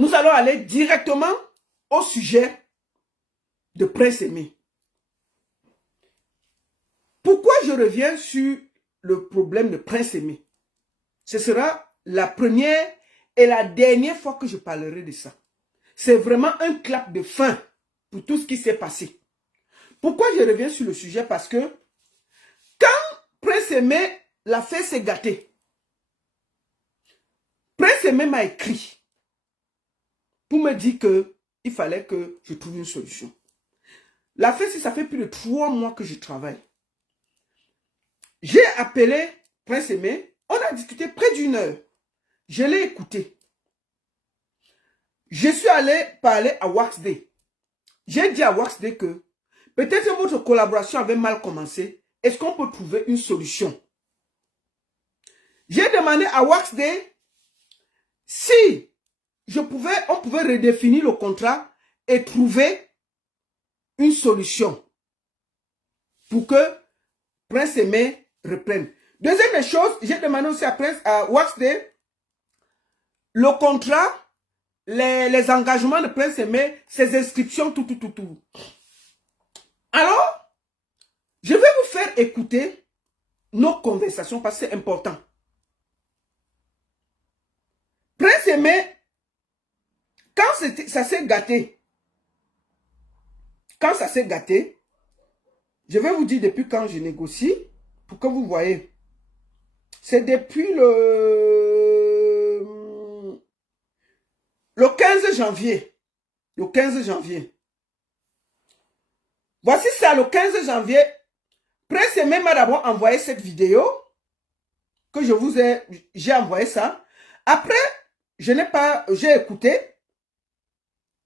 nous allons aller directement au sujet de Prince Aimé. Pourquoi je reviens sur le problème de Prince Aimé? Ce sera la première et la dernière fois que je parlerai de ça. C'est vraiment un clap de fin pour tout ce qui s'est passé. Pourquoi je reviens sur le sujet? Parce que quand Prince Aimé, l'affaire s'est gâtée, Prince Aimé m'a écrit pour me dire qu'il fallait que je trouve une solution. L'affaire, ça fait plus de 3 mois que je travaille. J'ai appelé Prince Aimé, on a discuté près d'1 heure. Je l'ai écouté. Je suis allé parler à Waxday. J'ai dit à Waxday que peut-être que votre collaboration avait mal commencé. Est-ce qu'on peut trouver une solution? J'ai demandé à Waxday si on pouvait redéfinir le contrat et trouver une solution pour que Prince Aimé reprenne. Deuxième des choses, j'ai demandé aussi à Waxday le contrat, les engagements de Prince Aimé, ses inscriptions, tout. Alors, je vais vous faire écouter nos conversations parce que c'est important. Prince Aimé, quand ça s'est gâté, je vais vous dire depuis quand je négocie, pour que vous voyez. C'est depuis le 15 janvier. Le 15 janvier. Voici ça, le 15 janvier. Prince Aimé m'a d'abord envoyé cette vidéo. Que j'ai envoyé ça. Après, j'ai écouté.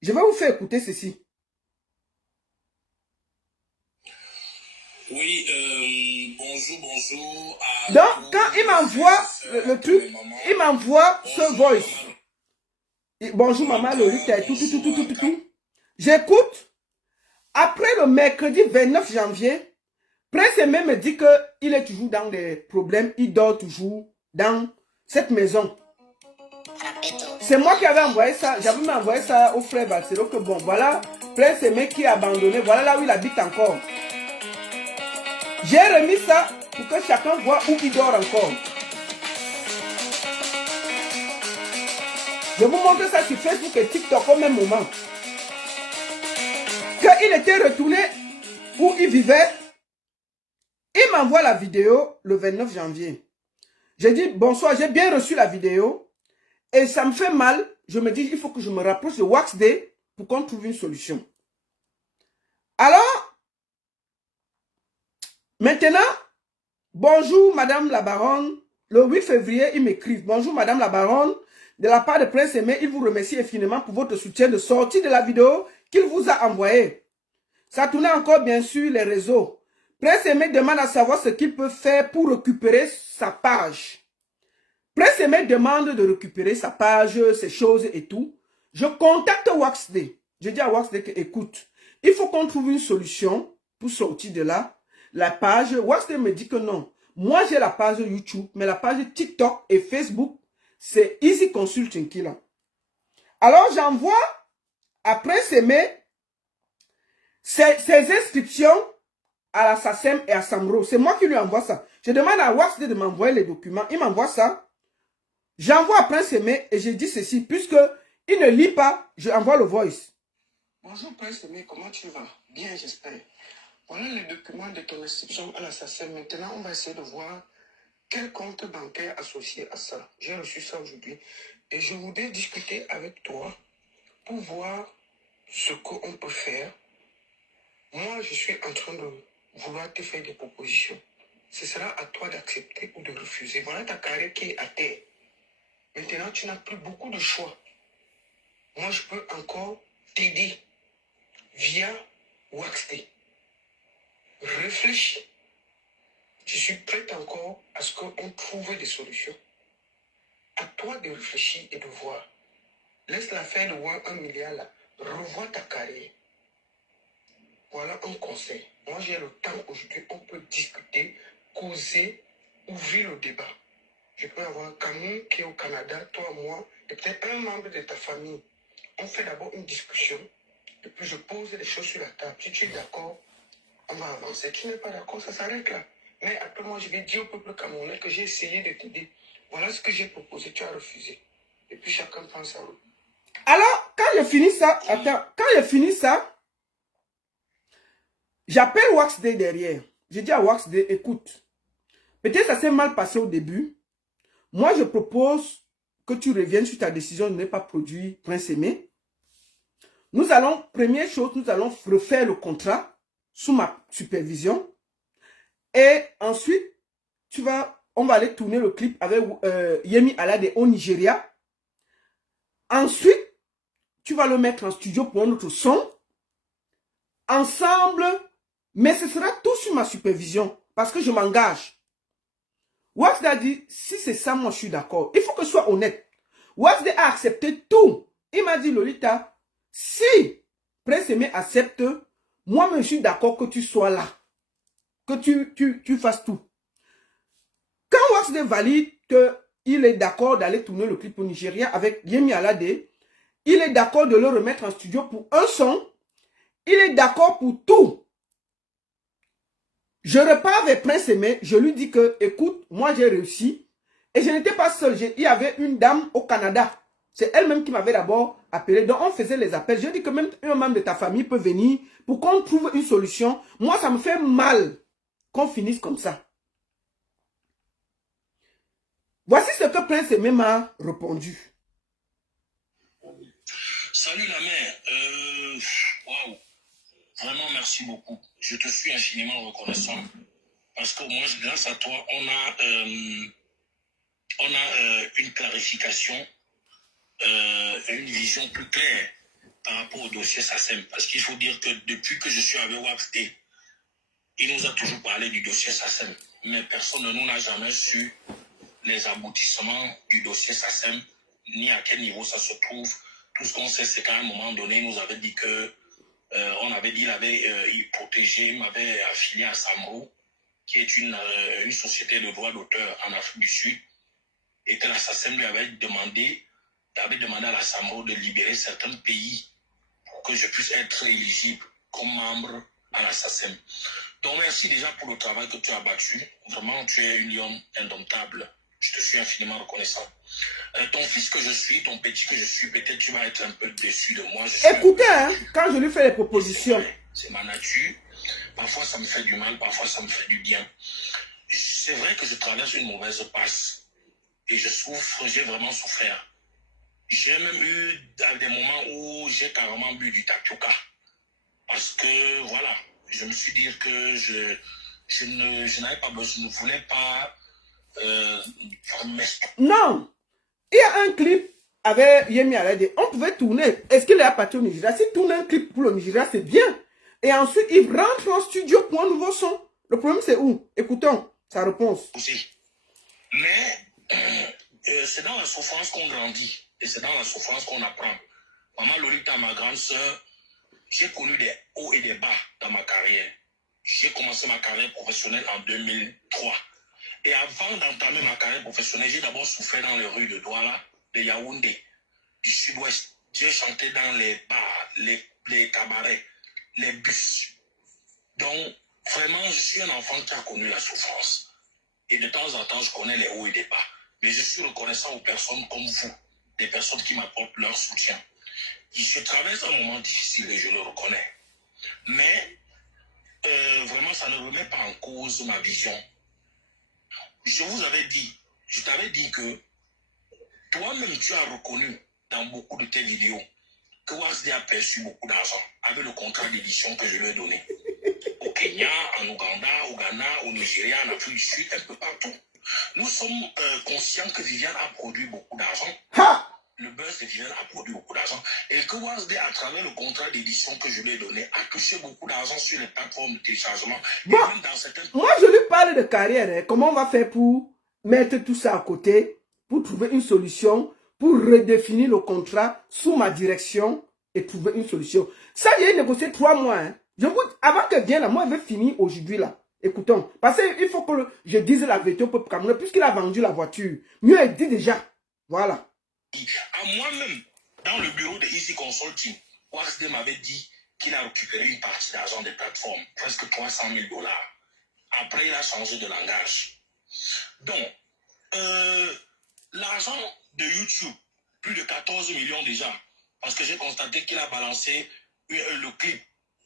Je vais vous faire écouter ceci. Oui, bonjour. Donc, quand il m'envoie le truc, il m'envoie ce voice. Bonjour maman, Lolita, tout. J'écoute. Après le mercredi 29 janvier, Prince Aimé me dit qu'il est toujours dans des problèmes. Il dort toujours dans cette maison. C'est moi qui avais envoyé ça. J'avais même envoyé ça au frère Barcelo que bon, voilà, Prince Aimé qui est abandonné. Voilà là où il habite encore. J'ai remis ça pour que chacun voit où il dort encore. Je vous montre ça sur Facebook et TikTok au même moment. Quand il était retourné où il vivait, il m'envoie la vidéo le 29 janvier. J'ai dit bonsoir, j'ai bien reçu la vidéo et ça me fait mal. Je me dis il faut que je me rapproche de Waxday pour qu'on trouve une solution. Alors, maintenant, bonjour Madame la Baronne. Le 8 février, il m'écrit bonjour Madame la Baronne. De la part de Prince Aimé, il vous remercie infiniment pour votre soutien de sortie de la vidéo qu'il vous a envoyée. Ça tournait encore bien sûr les réseaux. Prince Aimé demande à savoir ce qu'il peut faire pour récupérer sa page. Prince Aimé demande de récupérer sa page, ses choses et tout. Je contacte Waxday. Je dis à Waxday que écoute, il faut qu'on trouve une solution pour sortir de là. La page, Waxday me dit que non. Moi j'ai la page YouTube, mais la page TikTok et Facebook, c'est Easy Consulting qui l'a. Alors j'envoie à Prince Aimé ses inscriptions à la SACEM et à Samro. C'est moi qui lui envoie ça. Je demande à Waxday de m'envoyer les documents. Il m'envoie ça. J'envoie à Prince Aimé et je dis ceci. Puisque il ne lit pas, je envoie le voice. Bonjour Prince Aimé, comment tu vas? Bien, j'espère. Voilà les documents de ton inscription à la SACEM. Maintenant, on va essayer de voir quel compte bancaire associé à ça. J'ai reçu ça aujourd'hui. Et je voudrais discuter avec toi pour voir ce qu'on peut faire. Moi, je suis en train de vouloir te faire des propositions. Ce sera à toi d'accepter ou de refuser. Voilà ta carrière qui est à terre. Maintenant, tu n'as plus beaucoup de choix. Moi, je peux encore t'aider via Waxday. Réfléchis. Je suis prête encore à ce qu'on trouve des solutions. À toi de réfléchir et de voir. Laisse l'affaire de voir 1 milliard là. Revois ta carrière. Voilà un conseil. Moi, j'ai le temps aujourd'hui. On peut discuter, causer, ouvrir le débat. Je peux avoir Camille qui est au Canada, toi, moi, et peut-être un membre de ta famille. on fait d'abord une discussion, et puis je pose les choses sur la table. Si tu es d'accord, on va avancer. Tu n'es pas d'accord, ça s'arrête là. Mais après, moi, je vais dire au peuple camerounais que j'ai essayé de t'aider. Voilà ce que j'ai proposé, tu as refusé. Et puis chacun prend sa route. Alors, quand j'ai fini ça, attends, quand j'ai fini ça, j'appelle Waxday derrière. J'ai dit à Waxday, écoute, peut-être ça s'est mal passé au début. Moi, je propose que tu reviennes sur ta décision de ne pas produire Prince Aimé. Nous allons, première chose, nous allons refaire le contrat sous ma supervision. Et ensuite, on va aller tourner le clip avec Yemi Alade au Nigeria. Ensuite, tu vas le mettre en studio pour notre son. Ensemble, mais ce sera tout sur ma supervision parce que je m'engage. Waxday a dit, si c'est ça, moi je suis d'accord. Il faut que je sois honnête. Waxday a accepté tout. Il m'a dit, Lolita, si Prince Aimé accepte, moi je suis d'accord que tu sois là. Que tu fasses tout. Quand Waxday valide qu'il est d'accord d'aller tourner le clip au Nigeria avec Yemi Alade, il est d'accord de le remettre en studio pour un son. Il est d'accord pour tout. Je repars vers Prince Aimé. Je lui dis que, écoute, moi j'ai réussi. Et je n'étais pas seul. Il y avait une dame au Canada. C'est elle-même qui m'avait d'abord appelé. Donc on faisait les appels. Je dis que même un membre de ta famille peut venir pour qu'on trouve une solution. Moi, ça me fait mal qu'on finisse comme ça. Voici ce que Prince Aimé m'a répondu. Salut la mère. Waouh. Vraiment, merci beaucoup. Je te suis infiniment reconnaissant. Parce que moi, grâce à toi, on a une clarification, une vision plus claire par rapport au dossier SACEM. Parce qu'il faut dire que depuis que je suis avec Waxday, il nous a toujours parlé du dossier SACEM. Mais personne ne nous a jamais su les aboutissements du dossier SACEM, ni à quel niveau ça se trouve. Tout ce qu'on sait, c'est qu'à un moment donné, il nous avait dit que on avait dit il protégeait, il m'avait affilié à Samro, qui est une société de droit d'auteur en Afrique du Sud, et que la SACEM lui avait demandé à la Samro de libérer certains pays pour que je puisse être éligible comme membre à la SACEM. Donc merci déjà pour le travail que tu as battu. Vraiment, tu es une lionne indomptable. Je te suis infiniment reconnaissant. Ton fils que je suis, ton petit que je suis, peut-être tu vas être un peu déçu de moi. Écoutez, hein, quand je lui fais les propositions. C'est ma nature. Parfois, ça me fait du mal, parfois, ça me fait du bien. C'est vrai que je traverse une mauvaise passe. Et je souffre, j'ai vraiment souffert. J'ai même eu des moments où j'ai carrément bu du tapioca. Parce que, voilà, je me suis dit que je n'avais pas besoin, je ne voulais pas... Non, il y a un clip avec Yemi Alade. On pouvait tourner. Est-ce qu'il est parti au Nigeria? S'il tourne un clip pour le Nigeria, c'est bien. Et ensuite, il rentre en studio pour un nouveau son. Le problème, c'est où? Écoutons sa réponse. Aussi. Mais c'est dans la souffrance qu'on grandit. Et c'est dans la souffrance qu'on apprend. Maman Lolita, ma grande soeur, j'ai connu des hauts et des bas dans ma carrière. J'ai commencé ma carrière professionnelle en 2003. Et avant d'entamer ma carrière professionnelle, j'ai d'abord souffert dans les rues de Douala, de Yaoundé, du sud-ouest. J'ai chanté dans les bars, les cabarets, les bus. Donc, vraiment, je suis un enfant qui a connu la souffrance. Et de temps en temps, je connais les hauts et les bas. Mais je suis reconnaissant aux personnes comme vous, des personnes qui m'apportent leur soutien. Je traverse un moment difficile et je le reconnais. Mais, vraiment, ça ne remet pas en cause ma vision. Je t'avais dit que toi-même, tu as reconnu dans beaucoup de tes vidéos que Waxday a perçu beaucoup d'argent avec le contrat d'édition que je lui ai donné. Au Kenya, en Ouganda, au Ghana, au Nigeria, en Afrique du Sud, un peu partout. Nous sommes conscients que Viviane a produit beaucoup d'argent. Le buzz de Viviane a produit beaucoup d'argent. Et que Waxday, à travers le contrat d'édition que je lui ai donné, a touché beaucoup d'argent sur les plateformes de téléchargement. Bon, et même dans certains... Moi, je lui parle de carrière. Hein. Comment on va faire pour mettre tout ça à côté, pour trouver une solution, pour redéfinir le contrat sous ma direction et trouver une solution. Ça, j'ai négocié 3 mois. Hein. Avant que vienne là, moi, je vais finir aujourd'hui là. Écoutons. Parce qu'il faut que je dise la vérité au peuple puisqu'il a vendu la voiture. Mieux, elle dit déjà. Voilà. À moi-même, dans dans le bureau de Easy Consulting, Waxday m'avait dit qu'il a récupéré une partie d'argent des plateformes, presque 300 000 $. Après, il a changé de langage. Donc, l'argent de YouTube, plus de 14 millions déjà, parce que j'ai constaté qu'il a balancé le clip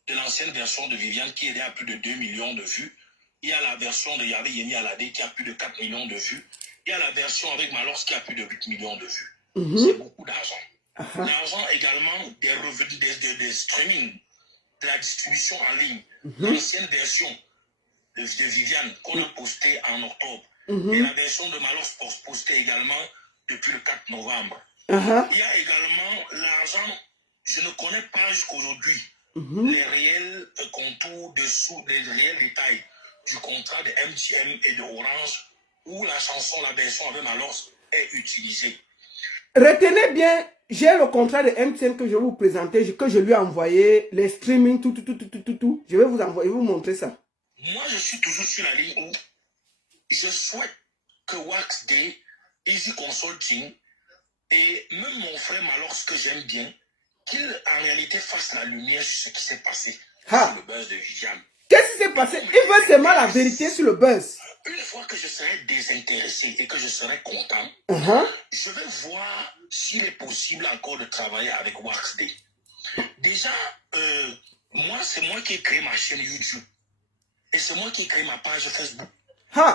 de l'ancienne version de Viviane qui est à plus de 2 millions de vues. Il y a la version de Yahvé Yeni Alade qui a plus de 4 millions de vues. Il y a la version avec Malos qui a plus de 8 millions de vues. C'est beaucoup d'argent. L'argent également des revenus, des streaming, de la distribution en ligne. L'ancienne version de Viviane qu'on a postée en octobre. Et la version de Malos postée également depuis le 4 novembre. Il y a également l'argent, je ne connais pas jusqu'aujourd'hui les réels contours dessous, les réels détails du contrat de MTN et de Orange où la chanson, la version avec Malos est utilisée. Retenez bien, j'ai le contrat de MTN que je vais vous présenter, que je lui ai envoyé, les streaming, tout. Je vais vous envoyer, vous montrer ça. Moi, je suis toujours sur la ligne où je souhaite que Waxday, Easy Consulting et même mon frère Malos que j'aime bien, qu'il en réalité fasse la lumière sur ce qui s'est passé sur le buzz de Viviane. Qu'est-ce qui s'est passé? Il veut seulement la vérité sur le buzz. Une fois que je serai désintéressé et que je serai content, je vais voir s'il est possible encore de travailler avec Waxday. Déjà, moi, c'est moi qui ai créé ma chaîne YouTube. Et c'est moi qui ai créé ma page Facebook.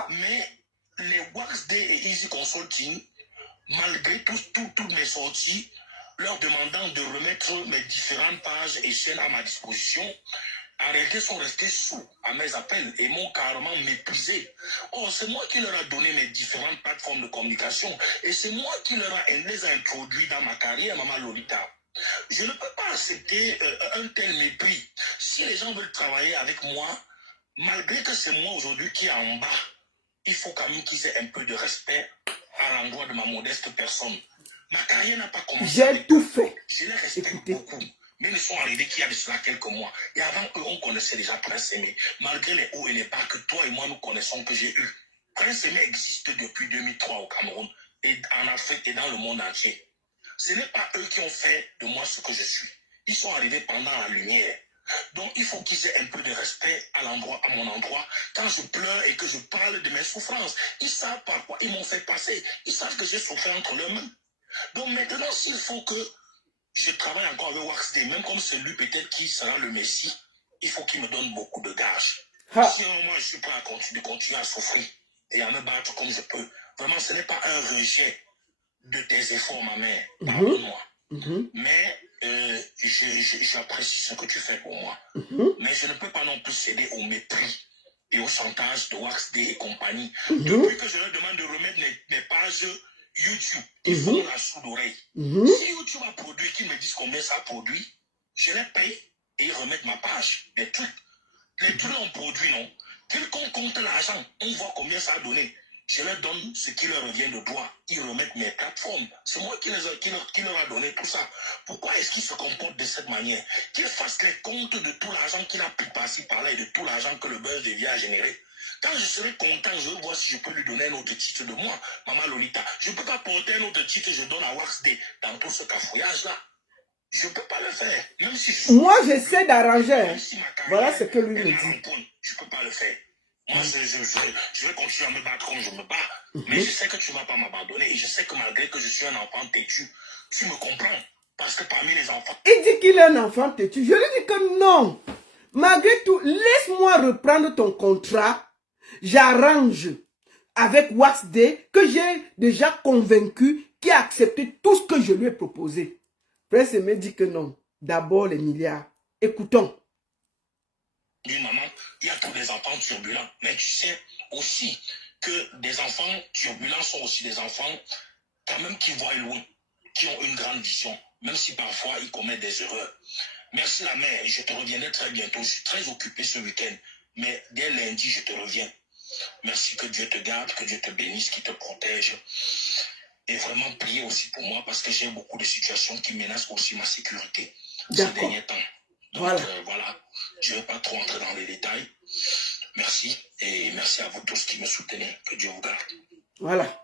Mais les Waxday et Easy Consulting, malgré toutes mes sorties, leur demandant de remettre mes différentes pages et chaînes à ma disposition, en réalité sont restés sourds à mes appels et m'ont carrément méprisé. Or, c'est moi qui leur ai donné mes différentes plateformes de communication et c'est moi qui les ai introduits dans ma carrière, Maman Lolita. Je ne peux pas accepter un tel mépris. Si les gens veulent travailler avec moi, malgré que c'est moi aujourd'hui qui est en bas, il faut quand même qu'ils aient un peu de respect à l'endroit de ma modeste personne. Ma carrière n'a pas commencé. J'ai tout fait. Je les respecte beaucoup. Mais ils sont arrivés qu'il y a de cela quelques mois. Et avant eux, on connaissait déjà Prince Aimé. Malgré les hauts et les bas que toi et moi nous connaissons, que j'ai eu. Prince Aimé existe depuis 2003 au Cameroun, et en Afrique et dans le monde entier. Ce n'est pas eux qui ont fait de moi ce que je suis. Ils sont arrivés pendant la lumière. Donc il faut qu'ils aient un peu de respect à mon endroit. Quand je pleure et que je parle de mes souffrances, ils savent par quoi ils m'ont fait passer. Ils savent que j'ai souffert entre leurs mains. Donc maintenant, s'il faut que je travaille encore avec Waxday, même comme c'est lui peut-être qui sera le Messie, il faut qu'il me donne beaucoup de gages. Sinon, moi, je suis prêt à continuer à souffrir et à me battre comme je peux. Vraiment, ce n'est pas un rejet de tes efforts, ma mère. Pardonne-moi. Mais j'apprécie ce que tu fais pour moi. Mais je ne peux pas non plus céder au mépris et au chantage de Waxday et compagnie. Depuis que je leur demande de remettre mes pages YouTube, ils font la sourde oreille. Si YouTube a produit, qu'ils me disent combien ça a produit, je les paye et ils remettent ma page. Les trucs ont produit, non? Quelqu'un compte l'argent, on voit combien ça a donné. Je leur donne ce qui leur revient de droit. Ils remettent mes plateformes. C'est moi qui leur a donné tout ça. Pourquoi est-ce qu'ils se comportent de cette manière? Qu'ils fassent les comptes de tout l'argent qu'il a pu passer par là et de tout l'argent que le buzz de vie a généré. Quand je serai content, je vais voir si je peux lui donner un autre titre de moi, Maman Lolita. Je ne peux pas porter un autre titre que je donne à Waxday dans tout ce cafouillage-là. Je ne peux pas le faire. Même si moi, j'essaie d'arranger. Si voilà ce que lui me dit. Je ne peux pas le faire. Moi, je vais continuer à me battre comme je me bats. Mais je sais que tu ne vas pas m'abandonner. Et je sais que malgré que je suis un enfant têtu, tu me comprends. Parce que parmi les enfants... Il dit qu'il est un enfant têtu. Je lui dis que non. Malgré tout, laisse-moi reprendre ton contrat. J'arrange avec Waxday que j'ai déjà convaincu qui a accepté tout ce que je lui ai proposé. Prince me dit que non. D'abord les milliards. Écoutons. Maman, il y a tous des enfants turbulents. Mais tu sais aussi que des enfants turbulents sont aussi des enfants quand même qui voient loin, qui ont une grande vision, même si parfois ils commettent des erreurs. Merci la mère, je te reviendrai très bientôt. Je suis très occupé ce week-end, mais dès lundi, je te reviens. Merci, que Dieu te garde, que Dieu te bénisse, qu'il te protège. Et vraiment prier aussi pour moi parce que j'ai beaucoup de situations qui menacent aussi ma sécurité ces derniers temps. Donc voilà, je ne vais pas trop entrer dans les détails. Merci et merci à vous tous qui me soutenez. Que Dieu vous garde. Voilà.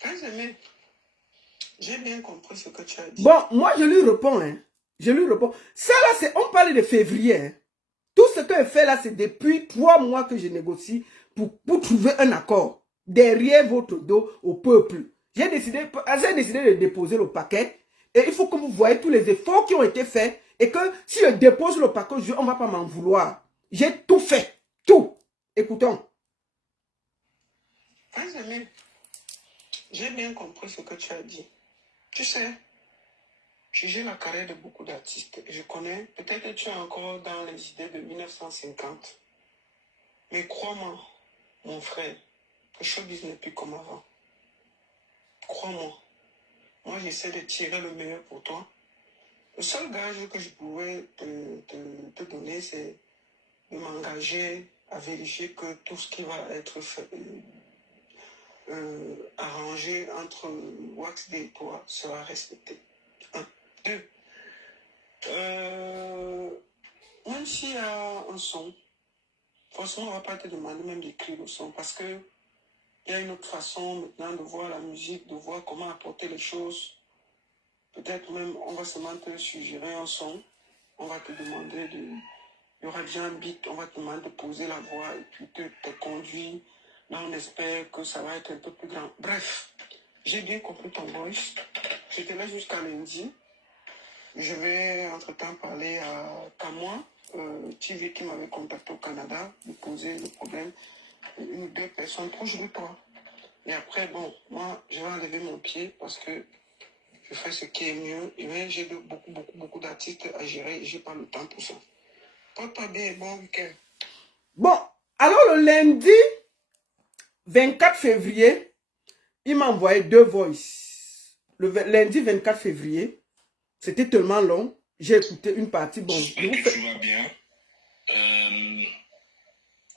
Très aimé. J'ai bien compris ce que tu as dit. Bon, moi, je lui réponds. Hein. Je lui réponds. Ça, là, on parle de février. Hein. Tout ce que je fais là, c'est depuis 3 mois que je négocie pour trouver un accord derrière votre dos au peuple. J'ai décidé de déposer le paquet et il faut que vous voyez tous les efforts qui ont été faits et que si je dépose le paquet, on ne va pas m'en vouloir. J'ai tout fait. Tout. Écoutons. J'ai bien compris ce que tu as dit. Tu sais, j'ai la carrière de beaucoup d'artistes. Je connais, peut-être que tu es encore dans les idées de 1950. Mais crois-moi, mon frère, le showbiz n'est plus comme avant. Crois-moi. Moi, j'essaie de tirer le meilleur pour toi. Le seul gage que je pouvais te donner, c'est de m'engager à vérifier que tout ce qui va être fait, arrangé entre Wax Day et toi sera respecté. 1. 2. Même s'il y a un son, forcément, on ne va pas te demander même d'écrire le son parce que il y a une autre façon maintenant de voir la musique, de voir comment apporter les choses. Peut-être même, on va seulement te suggérer un son. On va te demander de... Il y aura déjà un beat, on va te demander de poser la voix et puis te conduire. Là, on espère que ça va être un peu plus grand. Bref, j'ai bien compris ton voice. J'étais là jusqu'à lundi. Je vais entre-temps parler à Kamoa, TV qui m'avait contacté au Canada, lui poser le problème. Une ou deux personnes proches de toi. Et après, bon, moi, je vais enlever mon pied parce que je fais ce qui est mieux. Et bien, j'ai beaucoup d'artistes à gérer et je n'ai pas le temps pour ça. Porte-toi bien, bon week-end. Bon, alors le lundi 24 février, il m'a envoyé 2 voices. Le lundi 24 février, c'était tellement long. J'ai écouté une partie. Bon, j'espère que tu vas bien.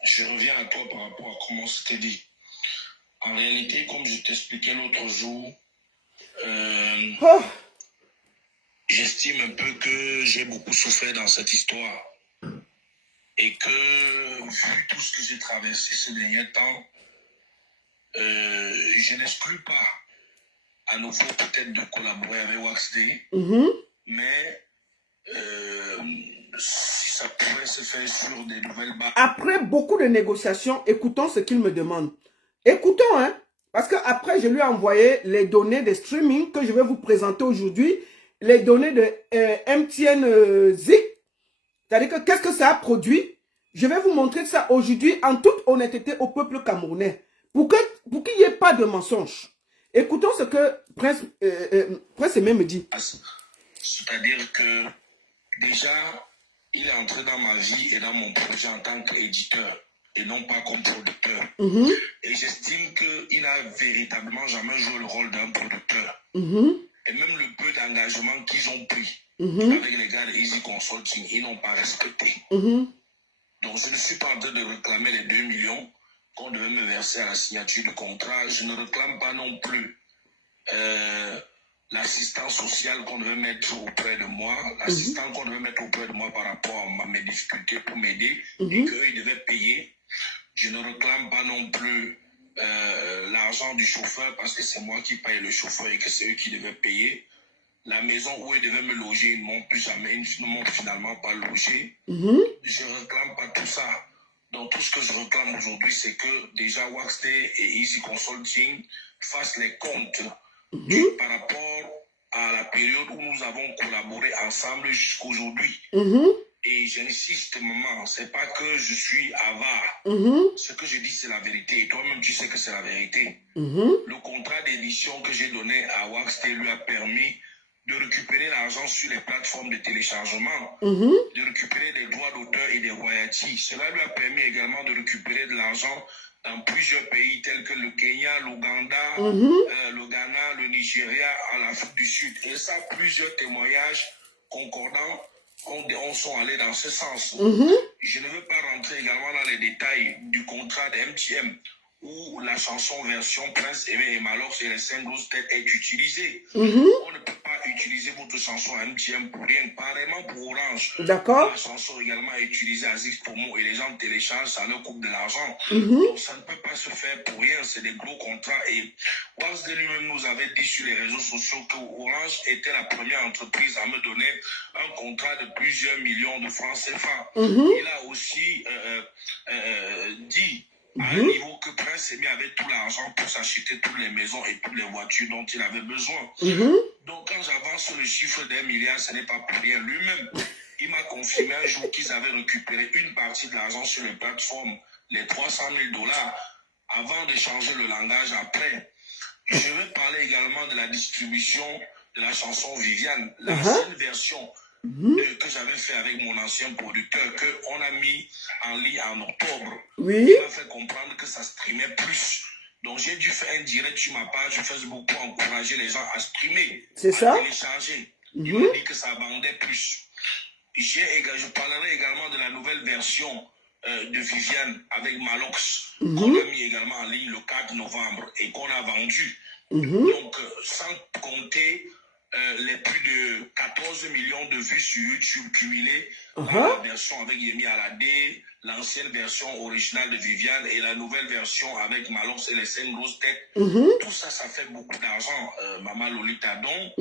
Je reviens à toi par rapport à comment c'était dit. En réalité, comme je t'expliquais l'autre jour, j'estime un peu que j'ai beaucoup souffert dans cette histoire. Et que, vu tout ce que j'ai traversé ces derniers temps, je n'exclus pas à nouveau peut-être de collaborer avec Wax Day. Mais si ça pourrait se faire sur des nouvelles bases. Après beaucoup de négociations, écoutons ce qu'il me demande. Écoutons, hein. Parce qu'après, je lui ai envoyé les données de streaming que je vais vous présenter aujourd'hui. Les données de MTN Zik. C'est-à-dire que qu'est-ce que ça a produit? Je vais vous montrer ça aujourd'hui en toute honnêteté au peuple camerounais. Pour qu'il n'y ait pas de mensonge. Écoutons ce que Prince Aimé me dit. C'est-à-dire que déjà, il est entré dans ma vie et dans mon projet en tant qu'éditeur et non pas comme producteur. Et j'estime qu'il n'a véritablement jamais joué le rôle d'un producteur. Et même le peu d'engagement qu'ils ont pris avec les gars de Easy Consulting, ils n'ont pas respecté. Donc je ne suis pas en train de réclamer les 2 millions qu'on devait me verser à la signature du contrat. Je ne réclame pas non plus l'assistance sociale qu'on devait mettre auprès de moi, l'assistant qu'on devait mettre auprès de moi par rapport à mes difficultés pour m'aider et qu'eux, ils devaient payer. Je ne réclame pas non plus l'argent du chauffeur parce que c'est moi qui paye le chauffeur et que c'est eux qui devaient payer. La maison où ils devaient me loger, ils ne m'ont finalement pas logé. Je ne réclame pas tout ça. Donc tout ce que je réclame aujourd'hui, c'est que déjà Wax Day et Easy Consulting fassent les comptes par rapport à la période où nous avons collaboré ensemble jusqu'à aujourd'hui. Et j'insiste, maman, c'est pas que je suis avare. Ce que je dis, c'est la vérité. Et toi-même, tu sais que c'est la vérité. Le contrat d'édition que j'ai donné à Wax Day lui a permis de récupérer l'argent sur les plateformes de téléchargement, de récupérer des droits d'auteur et des royalties. Cela lui a permis également de récupérer de l'argent dans plusieurs pays tels que le Kenya, l'Ouganda, le Ghana, le Nigeria, l'Afrique du Sud. Et ça, plusieurs témoignages concordants sont allés dans ce sens. Je ne veux pas rentrer également dans les détails du contrat de MTM où la chanson version Prince Aimé et Malox et les 5 grosses têtes est utilisée. On ne peut pas utiliser votre chanson MTM pour rien, pareillement pour Orange. D'accord. La chanson également est utilisée à Zix Promo et les gens téléchargent, ça leur coûte de l'argent. Donc ça ne peut pas se faire pour rien, c'est des gros contrats. Et Wax de lui-même nous avait dit sur les réseaux sociaux que Orange était la première entreprise à me donner un contrat de plusieurs millions de francs CFA. Il a aussi dit à un niveau que Prince Aimé avait tout l'argent pour s'acheter toutes les maisons et toutes les voitures dont il avait besoin. Donc quand j'avance sur le chiffre d'1 milliard, ce n'est pas pour rien. Lui-même, il m'a confirmé un jour qu'ils avaient récupéré une partie de l'argent sur les plateformes, les 300 000 $, avant de changer le langage après. Je vais parler également de la distribution de la chanson Viviane, l'ancienne version que j'avais fait avec mon ancien producteur, qu'on a mis en ligne en octobre. Oui. Il m'a fait comprendre que ça streamait plus. Donc j'ai dû faire un direct sur ma page sur Facebook pour encourager les gens à streamer, C'est ça. télécharger. Il m'a dit que ça vendait plus. Je parlerai également de la nouvelle version de Viviane avec Malox, qu'on a mis également en ligne le 4 novembre et qu'on a vendu. Donc, sans compter les plus de 14 millions de vues sur YouTube cumulées dans la version avec Yemi Alade, l'ancienne version originale de Viviane et la nouvelle version avec Malox et les 5 grosses têtes. Tout ça, ça fait beaucoup d'argent, Maman Lolita. Donc,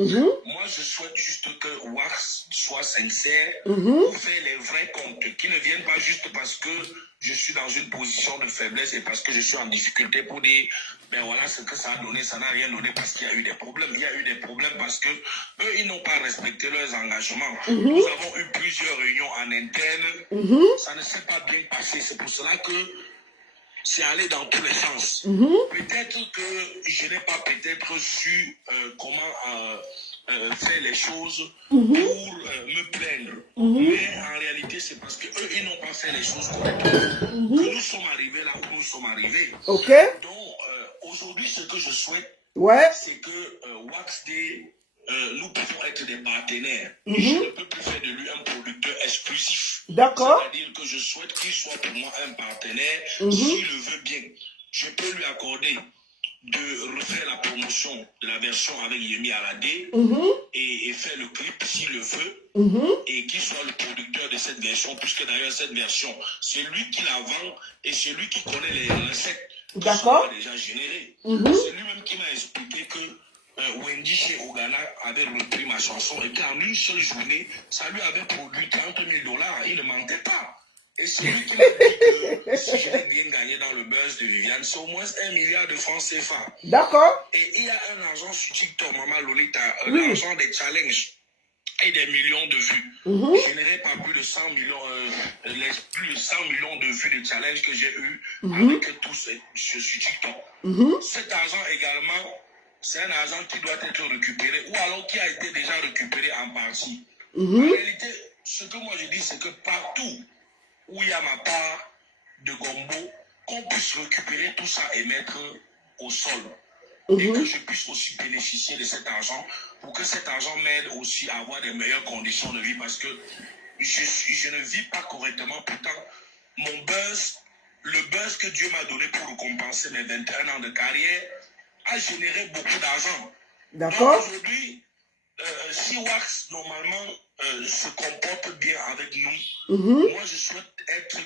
moi, je souhaite juste que Wax soit sincère pour faire les vrais comptes, qui ne viennent pas juste parce que je suis dans une position de faiblesse et parce que je suis en difficulté pour dire, ben voilà ce que ça a donné, ça n'a rien donné parce qu'il y a eu des problèmes. Il y a eu des problèmes parce que eux, ils n'ont pas respecté leurs engagements. Nous avons eu plusieurs réunions en interne. Ça ne s'est pas bien passé. C'est pour cela que c'est allé dans tous les sens. Peut-être que je n'ai pas peut-être su comment faire les choses pour me plaindre. Mais en réalité, c'est parce que eux, ils n'ont pas fait les choses correctement. Que nous sommes arrivés là où nous sommes arrivés. Ok. Donc, aujourd'hui, ce que je souhaite, c'est que Wax Day, nous pouvons être des partenaires. Je ne peux plus faire de lui un producteur exclusif. D'accord. C'est-à-dire que je souhaite qu'il soit pour moi un partenaire, s'il le veut bien. Je peux lui accorder de refaire la promotion de la version avec Yemi Alade et faire le clip s'il le veut et qu'il soit le producteur de cette version, puisque d'ailleurs cette version, c'est lui qui la vend et c'est lui qui connaît les recettes qui sont déjà générées. C'est lui-même qui m'a expliqué que Wendy chez Ogana avait repris ma chanson et qu'en une seule journée, ça lui avait produit 30 000 $. Il ne mentait pas. Et c'est lui qui m'a dit que si je vais bien gagner dans le buzz de Viviane, c'est au moins 1 milliard de francs CFA. D'accord. Et il y a un argent sur TikTok, Maman Lolita, l'argent des challenges et des millions de vues. Généré par plus de 100 millions, plus de 100 millions de vues de challenges que j'ai eu avec tous sur TikTok. Cet argent également, c'est un argent qui doit être récupéré ou alors qui a été déjà récupéré en partie. En réalité, ce que moi je dis, c'est que partout où il y a ma part de gombo, qu'on puisse récupérer tout ça et mettre au sol. Et que je puisse aussi bénéficier de cet argent pour que cet argent m'aide aussi à avoir des meilleures conditions de vie parce que je ne vis pas correctement. Pourtant, mon buzz, le buzz que Dieu m'a donné pour récompenser mes 21 ans de carrière a généré beaucoup d'argent. D'accord. Donc aujourd'hui, si Wax normalement se comporte bien avec nous, moi je souhaite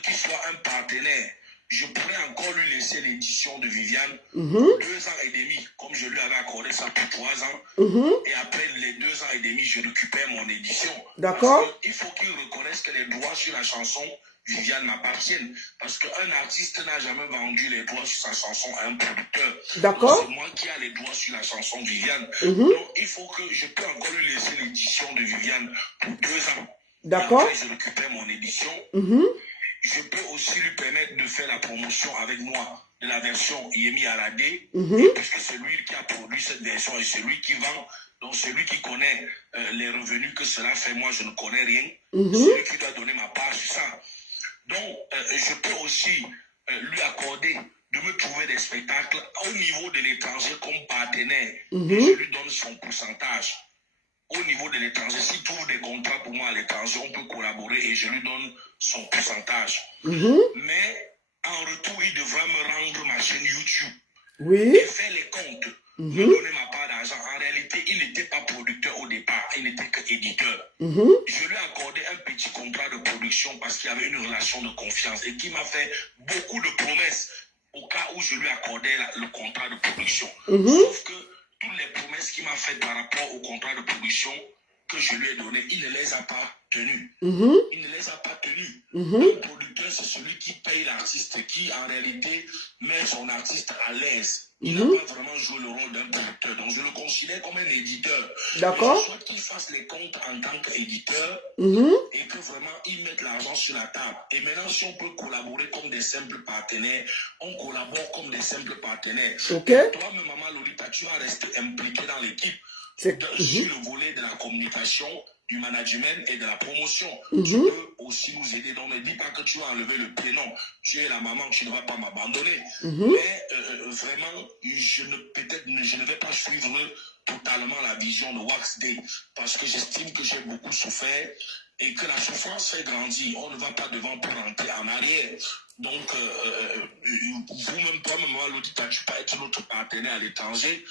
qu'il soit un partenaire. Je pourrais encore lui laisser l'édition de Viviane 2 ans et demi, comme je lui avais accordé ça pour 3 ans. Et après les 2 ans et demi, je récupère mon édition. D'accord. Il faut qu'il reconnaisse que les droits sur la chanson Viviane m'appartiennent. Parce qu'un artiste n'a jamais vendu les droits sur sa chanson à un producteur. D'accord. C'est moi qui ai les droits sur la chanson Viviane. Donc il faut que je peux encore lui laisser l'édition de Viviane pour 2 ans. D'accord. Après, je récupère mon édition. Je peux aussi lui permettre de faire la promotion avec moi de la version Yemi Alade, puisque c'est lui qui a produit cette version et c'est lui qui vend. Donc c'est lui qui connaît les revenus que cela fait. Moi, je ne connais rien. C'est lui qui doit donner ma part sur ça. Donc, je peux aussi lui accorder de me trouver des spectacles au niveau de l'étranger comme partenaire. Et je lui donne son pourcentage. Au niveau de l'étranger, s'il trouve des contrats pour moi à l'étranger, on peut collaborer et je lui donne son pourcentage. Mais En retour, il devra me rendre ma chaîne YouTube. Oui. Et faire les comptes. Me donner ma part d'argent. En réalité, il n'était pas producteur au départ. Il n'était que éditeur. Je lui ai accordé un petit contrat de production parce qu'il y avait une relation de confiance et qui m'a fait beaucoup de promesses au cas où je lui accordais le contrat de production. Sauf que toutes les promesses qu'il m'a faites par rapport au contrat de production que je lui ai donné, il ne les a pas tenues. Il ne les a pas tenues. Un producteur, c'est celui qui paye l'artiste, qui en réalité met son artiste à l'aise. Il n'a pas vraiment joué le rôle d'un producteur. Donc je le considère comme un éditeur. D'accord. Je souhaite qu'il fasse les comptes en tant qu'éditeur et que vraiment il mette l'argent sur la table. Et maintenant, si on peut collaborer comme des simples partenaires, on collabore comme des simples partenaires. Okay. Toi-même, Maman Lolita, tu vas rester impliqué dans l'équipe. Sur le volet de la communication, du management et de la promotion. Tu peux aussi nous aider. Donc ne dis pas que tu vas enlever le prénom. Tu es la maman, tu ne vas pas m'abandonner. Mais vraiment, je ne vais pas suivre totalement la vision de Wax Day parce que j'estime que j'ai beaucoup souffert et que la souffrance fait grandir. On ne va pas devant pour rentrer en arrière. Donc, vous-même, toi-même, Lolita, tu peux être notre partenaire à l'étranger.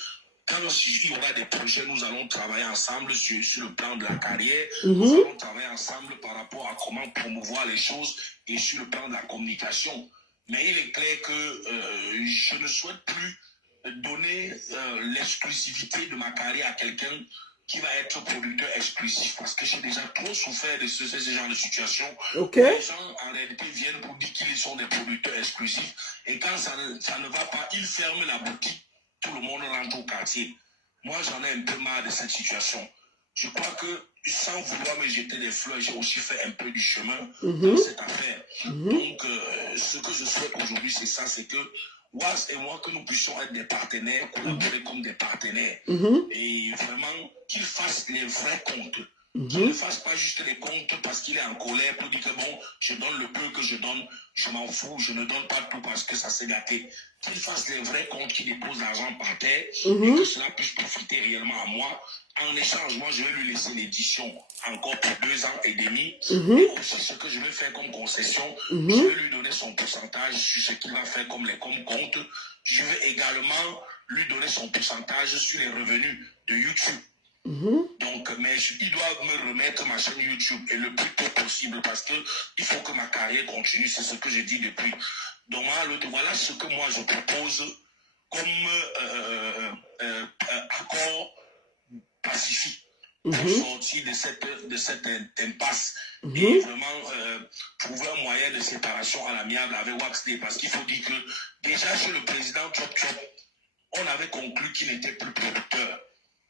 Quand il y aura des projets, nous allons travailler ensemble sur le plan de la carrière. Nous allons travailler ensemble par rapport à comment promouvoir les choses et sur le plan de la communication. Mais il est clair que je ne souhaite plus donner l'exclusivité de ma carrière à quelqu'un qui va être producteur exclusif parce que j'ai déjà trop souffert de ce genre de situation. Les gens en réalité viennent pour dire qu'ils sont des producteurs exclusifs et quand ça ne va pas, ils ferment la boutique. Tout le monde rentre au quartier. Moi, j'en ai un peu marre de cette situation. Je crois que, sans vouloir me jeter des fleurs, j'ai aussi fait un peu du chemin dans cette affaire. Donc, ce que je souhaite aujourd'hui, c'est ça, c'est que Was et moi, que nous puissions être des partenaires, collaborer comme des partenaires. Et vraiment, qu'il fasse les vrais comptes. Qu'il ne fasse pas juste les comptes parce qu'il est en colère pour dire que bon, je donne le peu que je donne, je m'en fous, je ne donne pas tout parce que ça s'est gâté. Qu'il fasse les vrais comptes, qu'il dépose l'argent par terre et que cela puisse profiter réellement à moi. En échange, moi, je vais lui laisser l'édition encore pour 2 ans et demi. Et aussi, ce que je vais faire comme concession, je vais lui donner son pourcentage sur ce qu'il va faire comme compte. Je vais également lui donner son pourcentage sur les revenus de YouTube. Donc, mais il doit me remettre ma chaîne YouTube et le plus tôt possible parce que il faut que ma carrière continue, c'est ce que j'ai dit depuis. Donc, voilà ce que moi je propose comme accord pacifique pour sortir de cette impasse et vraiment trouver un moyen de séparation à l'amiable avec Wax Day parce qu'il faut dire que déjà chez le président Chop Chop, on avait conclu qu'il n'était plus producteur.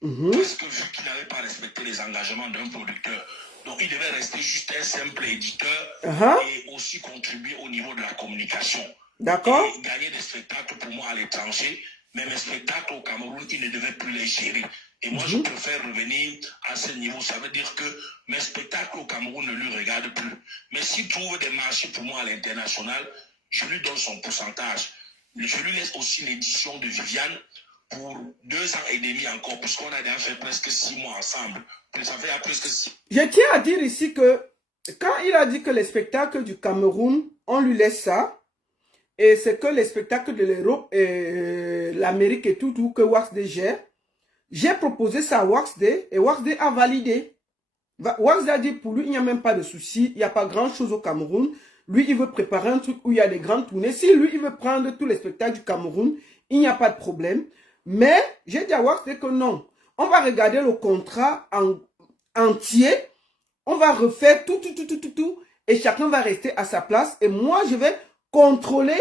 Parce que vu qu'il n'avait pas respecté les engagements d'un producteur, donc il devait rester juste un simple éditeur et aussi contribuer au niveau de la communication. D'accord. Et gagner des spectacles pour moi à l'étranger, mais mes spectacles au Cameroun, il ne devait plus les gérer. Et moi, je préfère revenir à ce niveau. Ça veut dire que mes spectacles au Cameroun ne lui regardent plus. Mais s'il trouve des marchés pour moi à l'international, je lui donne son pourcentage. Je lui laisse aussi l'édition de Viviane pour 2 ans et demi encore, puisqu'on a déjà fait presque 6 mois ensemble. Ça fait presque 6. Je tiens à dire ici que quand il a dit que les spectacles du Cameroun, on lui laisse ça, et c'est que les spectacles de l'Europe et l'Amérique et tout que Wax Day gère, j'ai proposé ça à Wax Day et Wax Day a validé. Wax Day a dit pour lui, il n'y a même pas de souci, il n'y a pas grand chose au Cameroun. Lui, il veut préparer un truc où il y a des grandes tournées. Si lui, il veut prendre tous les spectacles du Cameroun, il n'y a pas de problème. Mais j'ai dit à Wax Day que non. On va regarder le contrat entier. On va refaire tout. Et chacun va rester à sa place. Et moi, je vais contrôler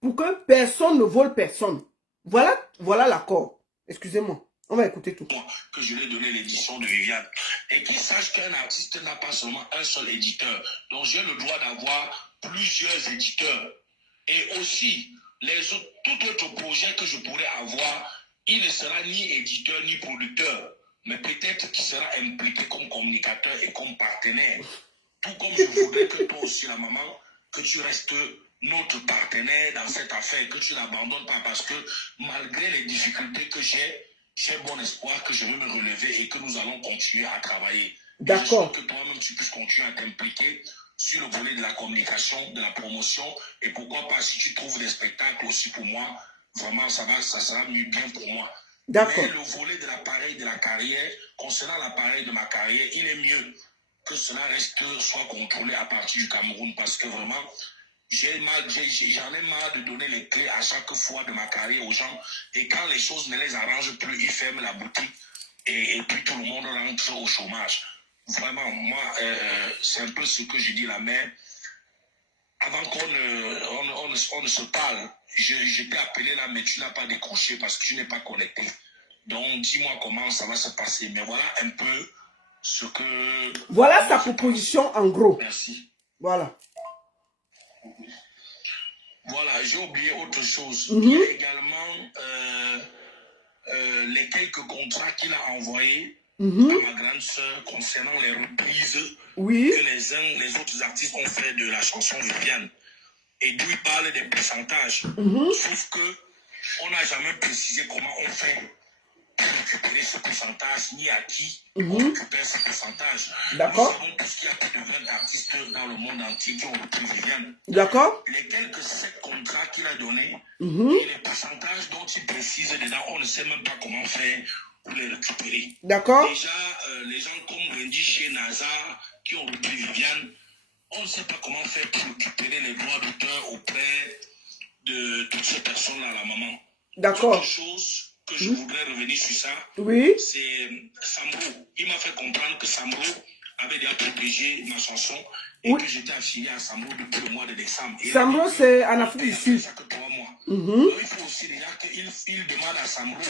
pour que personne ne vole personne. Voilà l'accord. Excusez-moi. On va écouter tout. Que je lui ai donné l'édition de Viviane. Et qu'il sache qu'un artiste n'a pas seulement un seul éditeur. Donc j'ai le droit d'avoir plusieurs éditeurs. Et aussi, tout autre projet que je pourrais avoir, il ne sera ni éditeur ni producteur. Mais peut-être qu'il sera impliqué comme communicateur et comme partenaire. Tout comme je voudrais que toi aussi, la maman, que tu restes notre partenaire dans cette affaire, que tu ne l'abandonnes pas parce que malgré les difficultés que j'ai bon espoir que je vais me relever et que nous allons continuer à travailler. D'accord. Je souhaite que toi-même tu puisses continuer à t'impliquer sur le volet de la communication, de la promotion, et pourquoi pas si tu trouves des spectacles aussi pour moi, vraiment ça sera mieux bien pour moi. D'accord. Mais le volet de l'appareil de la carrière, concernant l'appareil de ma carrière, il est mieux que cela soit contrôlé à partir du Cameroun, parce que vraiment, j'en ai marre de donner les clés à chaque fois de ma carrière aux gens, et quand les choses ne les arrangent plus, ils ferment la boutique, et puis tout le monde rentre au chômage. Vraiment, moi, c'est un peu ce que je dis là, mais avant qu'on ne se parle, je t'ai appelé là, mais tu n'as pas décroché parce que tu n'es pas connecté. Donc, dis-moi comment ça va se passer. Mais voilà un peu ce que... Voilà sa proposition en gros. Merci. Voilà. Voilà, j'ai oublié autre chose. Il y a également les quelques contrats qu'il a envoyés à ma grande sœur concernant les reprises que les autres artistes ont fait de la chanson Viviane. Et d'où il parle des pourcentages. Sauf que on n'a jamais précisé comment on fait pour récupérer ce pourcentage, ni à qui on récupère ce pourcentage. D'accord. Nous savons tous qu'il y a plus de 20 artistes dans le monde entier qui ont repris Viviane. D'accord. Les quelques 7 contrats qu'il a donnés, et les pourcentages dont il précise dedans, on ne sait même pas comment faire pour les récupérer. D'accord. Déjà, les gens comme Wendy chez Nazar qui ont repris Viviane, on ne sait pas comment faire pour récupérer les droits d'auteur auprès de toutes ces personnes-là, la maman. D'accord. Autre chose que je voudrais revenir sur ça, c'est Samro. Il m'a fait comprendre que Samro avait déjà protégé ma chanson et que j'étais affilié à Samro depuis le mois de décembre. Samro, c'est en Afrique du Sud. Ça que 3 mois. Donc, il faut aussi déjà qu'il demande à Samro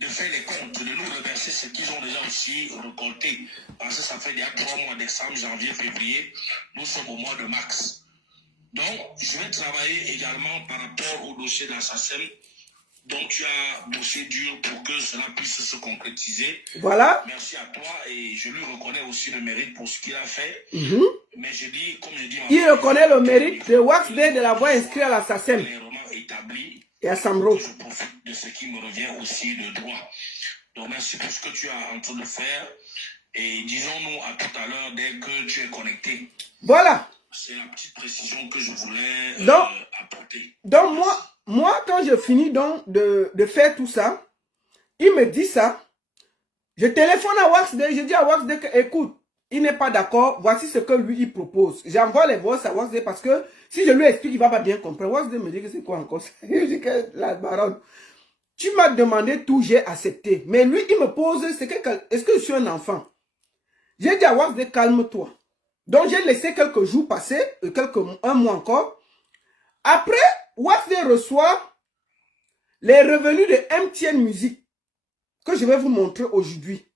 de faire les comptes, de nous reverser ce qu'ils ont déjà aussi récolté. Parce que ça fait déjà 3 mois, décembre, janvier, février. Nous sommes au mois de mars. Donc, je vais travailler également par rapport au dossier de la SACEM. Donc, tu as bossé dur pour que cela puisse se concrétiser. Voilà. Merci à toi et je lui reconnais aussi le mérite pour ce qu'il a fait. Mais je dis, comme je dis... Il reconnaît le mérite de Wax Day de l'avoir inscrit à la SACEM. Et à Samro. Je profite de ce qui me revient aussi de droit. Donc, merci pour ce que tu as en train de faire. Et disons-nous à tout à l'heure dès que tu es connecté. Voilà. C'est la petite précision que je voulais apporter. Donc, moi, quand je finis donc de faire tout ça, il me dit ça. Je téléphone à Wax Day, je dis à Wax Day que, écoute, il n'est pas d'accord, voici ce que lui, il propose. J'envoie les voix à Wax Day parce que si je lui explique, il ne va pas bien comprendre. Wax Day me dit que c'est quoi encore ça? Je dis que la baronne, tu m'as demandé tout, j'ai accepté. Mais lui, il me pose, est-ce que je suis un enfant? J'ai dit à Wax Day, calme-toi. Donc, j'ai laissé quelques jours passer, un mois encore. Après, Wax Day reçoit les revenus de MTN Music que je vais vous montrer aujourd'hui.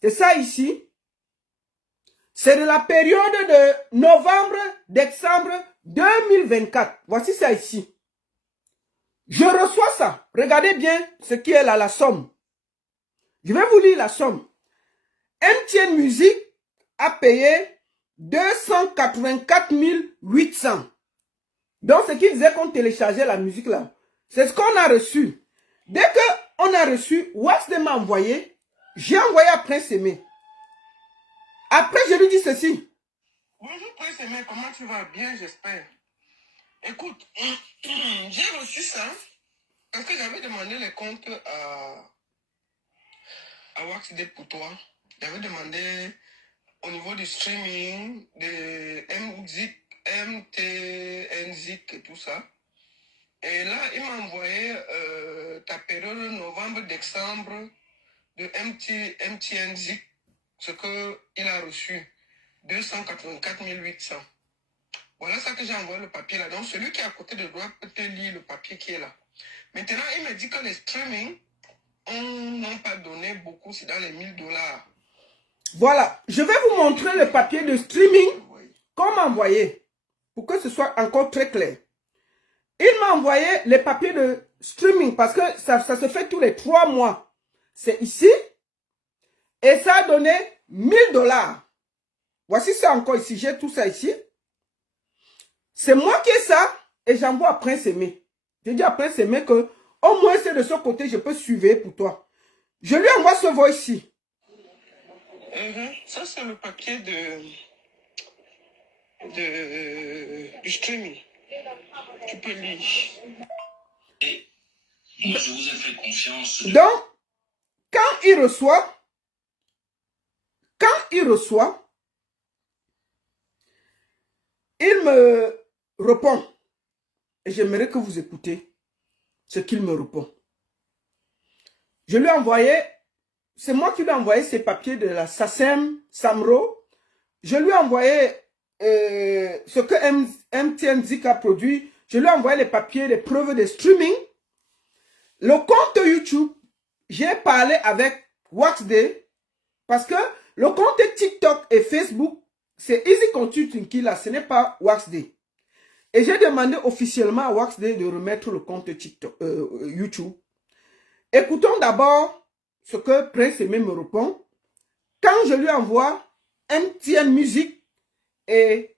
C'est ça ici. C'est de la période de novembre, décembre 2024. Voici ça ici. Je reçois ça. Regardez bien ce qui est là, la somme. Je vais vous lire la somme. MTN Music a payé 284 800. Donc, ce qui disait qu'on téléchargeait la musique là. C'est ce qu'on a reçu. Dès qu'on a reçu, Wax Day m'a envoyé. J'ai envoyé à Prince Aimé. Après, je lui dis ceci. Bonjour Prince Aimé, comment tu vas? Bien, j'espère. Écoute, j'ai reçu ça parce que j'avais demandé les comptes à Wax Day pour toi. J'avais demandé au niveau du streaming, de MTNZIC et tout ça. Et là, il m'a envoyé ta période novembre-décembre de MTNZIC, ce qu'il a reçu, 284 800. Voilà ça que j'ai envoyé le papier là. Donc, celui qui est à côté de toi peut te lire le papier qui est là. Maintenant, il me dit que les streaming, on n'a pas donné beaucoup, c'est dans les $1000. Voilà, je vais vous montrer le papier de streaming qu'on m'a envoyé, pour que ce soit encore très clair. Il m'a envoyé les papiers de streaming, parce que ça se fait tous les 3 mois. C'est ici, et ça a donné $1000. Voici ça encore ici, j'ai tout ça ici. C'est moi qui ai ça, et j'envoie à Prince Aimé. Je dis à Prince Aimé que, au moins c'est de ce côté, je peux suivre pour toi. Je lui envoie ce voix ici. Ça, c'est le papier de du streaming. Tu peux lire. Et moi, je vous ai fait confiance. Donc, quand il reçoit, il me répond. Et j'aimerais que vous écoutez ce qu'il me répond. Je lui ai envoyé, c'est moi qui lui ai envoyé ces papiers de la SACEM, SAMRO. Je lui ai envoyé ce que MTN Zik a produit. Je lui ai envoyé les papiers, les preuves de streaming. Le compte YouTube, j'ai parlé avec WaxD parce que le compte TikTok et Facebook, c'est Easy Consulting qui l'a, ce n'est pas WaxD. Et j'ai demandé officiellement à WaxD de remettre le compte TikTok, YouTube. Écoutons d'abord ce que Prince Aimé me répond. Quand je lui envoie MTN Music et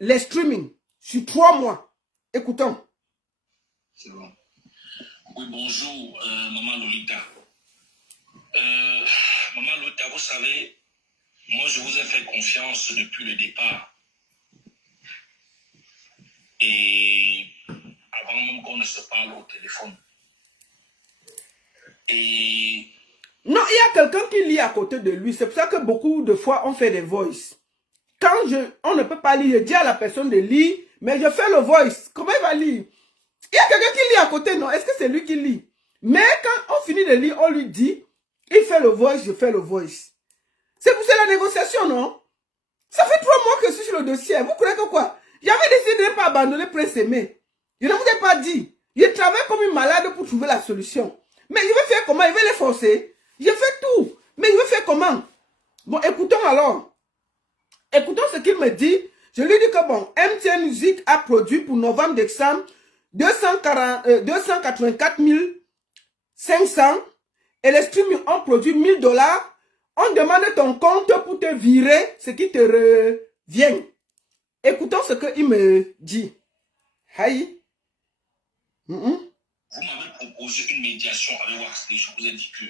les streaming sur 3 mois. Écoutons. C'est bon. Oui, bonjour, Maman Lolita. Maman Lolita, vous savez, moi je vous ai fait confiance depuis le départ. Et avant même qu'on ne se parle au téléphone. Et... Non, il y a quelqu'un qui lit à côté de lui. C'est pour ça que beaucoup de fois, on fait des voices. Quand on ne peut pas lire, je dis à la personne de lire, mais je fais le voice. Comment il va lire? Il y a quelqu'un qui lit à côté, non? Est-ce que c'est lui qui lit? Mais quand on finit de lire, on lui dit, il fait le voice, je fais le voice. C'est pour ça la négociation, non? Ça fait 3 mois que je suis sur le dossier. Vous croyez que quoi? J'avais décidé de ne pas abandonner Prince Aimé. Je ne vous ai pas dit. Je travaille comme une malade pour trouver la solution. Mais je vais faire comment? Je vais les forcer. Je fais tout. Mais je vais faire comment? Bon, écoutons alors. Écoutons ce qu'il me dit. Je lui dis que bon, MTN Music a produit pour novembre-décembre 284 500 et les streaming ont produit 1000 $. On demande ton compte pour te virer ce qui te revient. Écoutons ce qu'il me dit. Haï. Vous m'avez proposé une médiation avec WaxD. Je vous ai dit que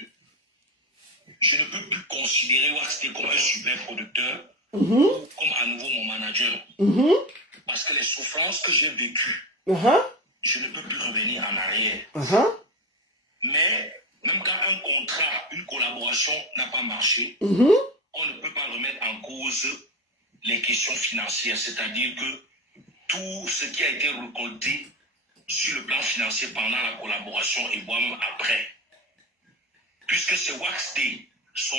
je ne peux plus considérer WaxD comme un super producteur ou comme à nouveau mon manager. Parce que les souffrances que j'ai vécues, je ne peux plus revenir en arrière. Mais même quand un contrat, une collaboration n'a pas marché, on ne peut pas remettre en cause les questions financières. C'est-à-dire que tout ce qui a été récolté sur le plan financier pendant la collaboration et même après, puisque c'est WaxD, son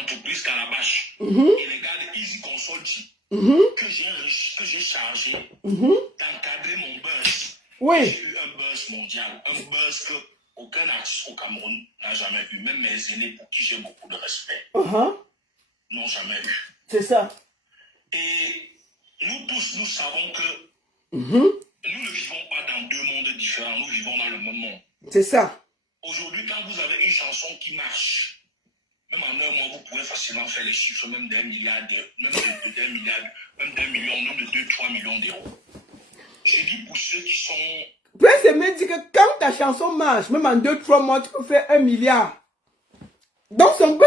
entreprise Calabash, et les gars de Easy Consulting, que j'ai chargé d'encadrer mon buzz. Oui. J'ai eu un buzz mondial, un buzz que aucun artiste au Cameroun n'a jamais eu, même mes aînés pour qui j'ai beaucoup de respect, n'ont jamais eu. C'est ça. Et nous tous, nous savons que nous ne vivons pas dans 2 mondes différents, nous vivons dans le même monde. C'est ça. Aujourd'hui, quand vous avez une chanson qui marche, même en 1 mois, vous pouvez facilement faire les chiffres, même d'1 milliard, même d'1 milliard, même d'1 million, même de 2-3 millions d'euros. Je dis pour ceux qui sont... Prince Aimé dit que quand ta chanson marche, même en 2-3 mois, tu peux faire 1 milliard. Donc son...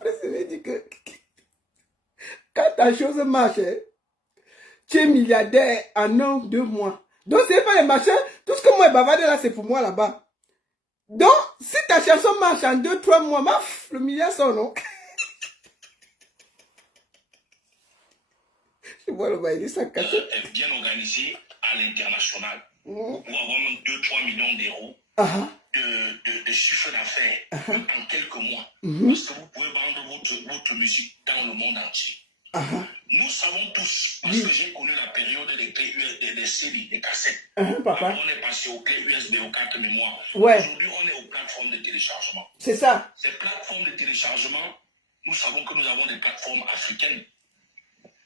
Prince Aimé dit que quand ta chose marche, tu es milliardaire en 1 ou 2 mois. Donc c'est pas les machins, tout ce que moi bavardé là, c'est pour moi là-bas. Donc, si ta chanson marche en 2-3 mois, maf, le milliard sort, non? Je vois le bail, ça casse. Est bien organisé à l'international. Pour avoir même 2-3 millions d'euros de chiffre d'affaires en quelques mois. Parce que vous pouvez vendre votre musique dans le monde entier. Nous savons tous, parce que j'ai connu la période des clés USB, des séries, des cassettes. Papa. On est passé aux clés USB, aux cartes mémoire. Ouais. Aujourd'hui, on est aux plateformes de téléchargement. C'est ça. Ces plateformes de téléchargement, nous savons que nous avons des plateformes africaines,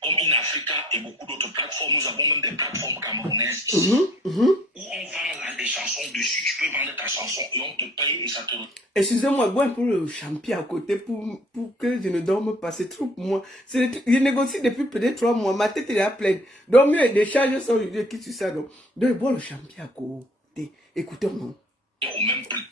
comme InAfrica et beaucoup d'autres plateformes. Nous avons même des plateformes camerounaises ici, où on vend là des chansons dessus. Tu peux vendre ta chanson et on te paye et ça te... Excusez-moi, bon pour le champion à côté, pour que je ne dorme pas. C'est trop pour moi. Je négocie depuis peut-être 3 mois. Ma tête est déjà pleine. Donc, mieux, des charges sont qui sur ça. Donc, bois le champion à côté. Écoutez-moi. Au même prix.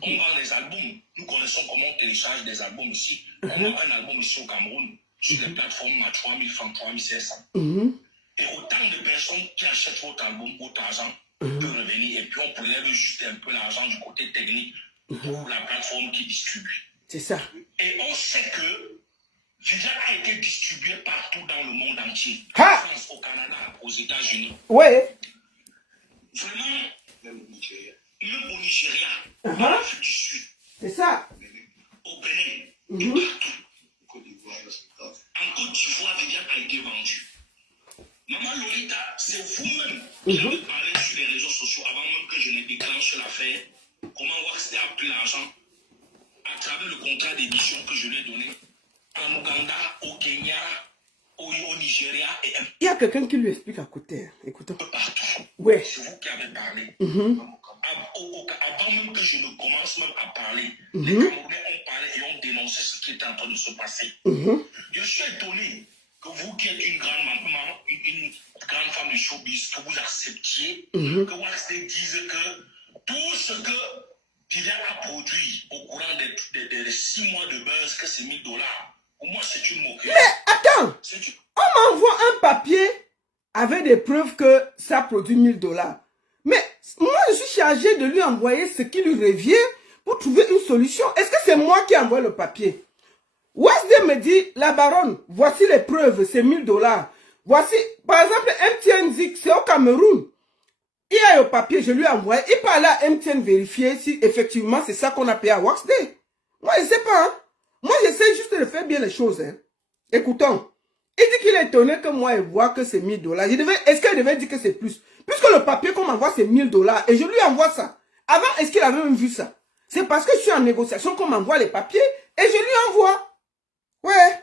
On vend des albums. Nous connaissons comment on télécharge des albums ici. On vend un album ici au Cameroun sur les plateformes à 3000 francs, 3500. Et autant de personnes qui achètent votre album, votre argent, peuvent revenir. Et puis on prélève juste un peu l'argent du côté technique pour la plateforme qui distribue. C'est ça. Et on sait que Viviane a été distribué partout dans le monde entier. En France, au Canada, aux États-Unis. Ouais. Vraiment, même au Nigeria, en Afrique du Sud. C'est ça. Au Bénin, et partout. En Côte d'Ivoire, Viviane a été vendue. Maman Lolita, c'est vous-même qui avez parlé sur les réseaux sociaux avant même que je ne déclenche l'affaire. Comment Waxday a pris l'argent à travers le contrat d'édition que je lui ai donné en Ouganda, au Kenya, au Nigeria et un Il y a quelqu'un qui lui explique à côté. Écoutez. peu partout. Ouais. C'est vous qui avez parlé. Avant même que je ne commence même à parler, les Camerounais ont parlé et ont dénoncé ce qui était en train de se passer. Je suis étonné que vous qui êtes une grande maman, une grande femme de showbiz, que vous acceptiez que Waxday dise que tout ce que Viviane a produit au courant des 6 mois de buzz, que c'est $1000. Pour moi, c'est une moquerie. Mais attends, on m'envoie un papier avec des preuves que ça produit $1000. Mais moi, je suis chargé de lui envoyer ce qui lui revient pour trouver une solution. Est-ce que c'est moi qui envoie le papier? Waxday me dit, la baronne, voici les preuves, c'est $1000. Voici, par exemple, MTN Zik, c'est au Cameroun. Il y a le papier, je lui ai envoyé. Il parlait à MTN vérifier si effectivement c'est ça qu'on a payé à Waxday. Moi, je ne sais pas. Hein. Moi, j'essaie juste de faire bien les choses. Hein. Écoutons. Il dit qu'il est étonné que moi, il voit que c'est $1000. Est-ce qu'il devait dire que c'est plus? Puisque le papier qu'on m'envoie, c'est $1000. Et je lui envoie ça. Avant, est-ce qu'il avait même vu ça? C'est parce que je suis en négociation qu'on m'envoie les papiers et je lui envoie. Ouais.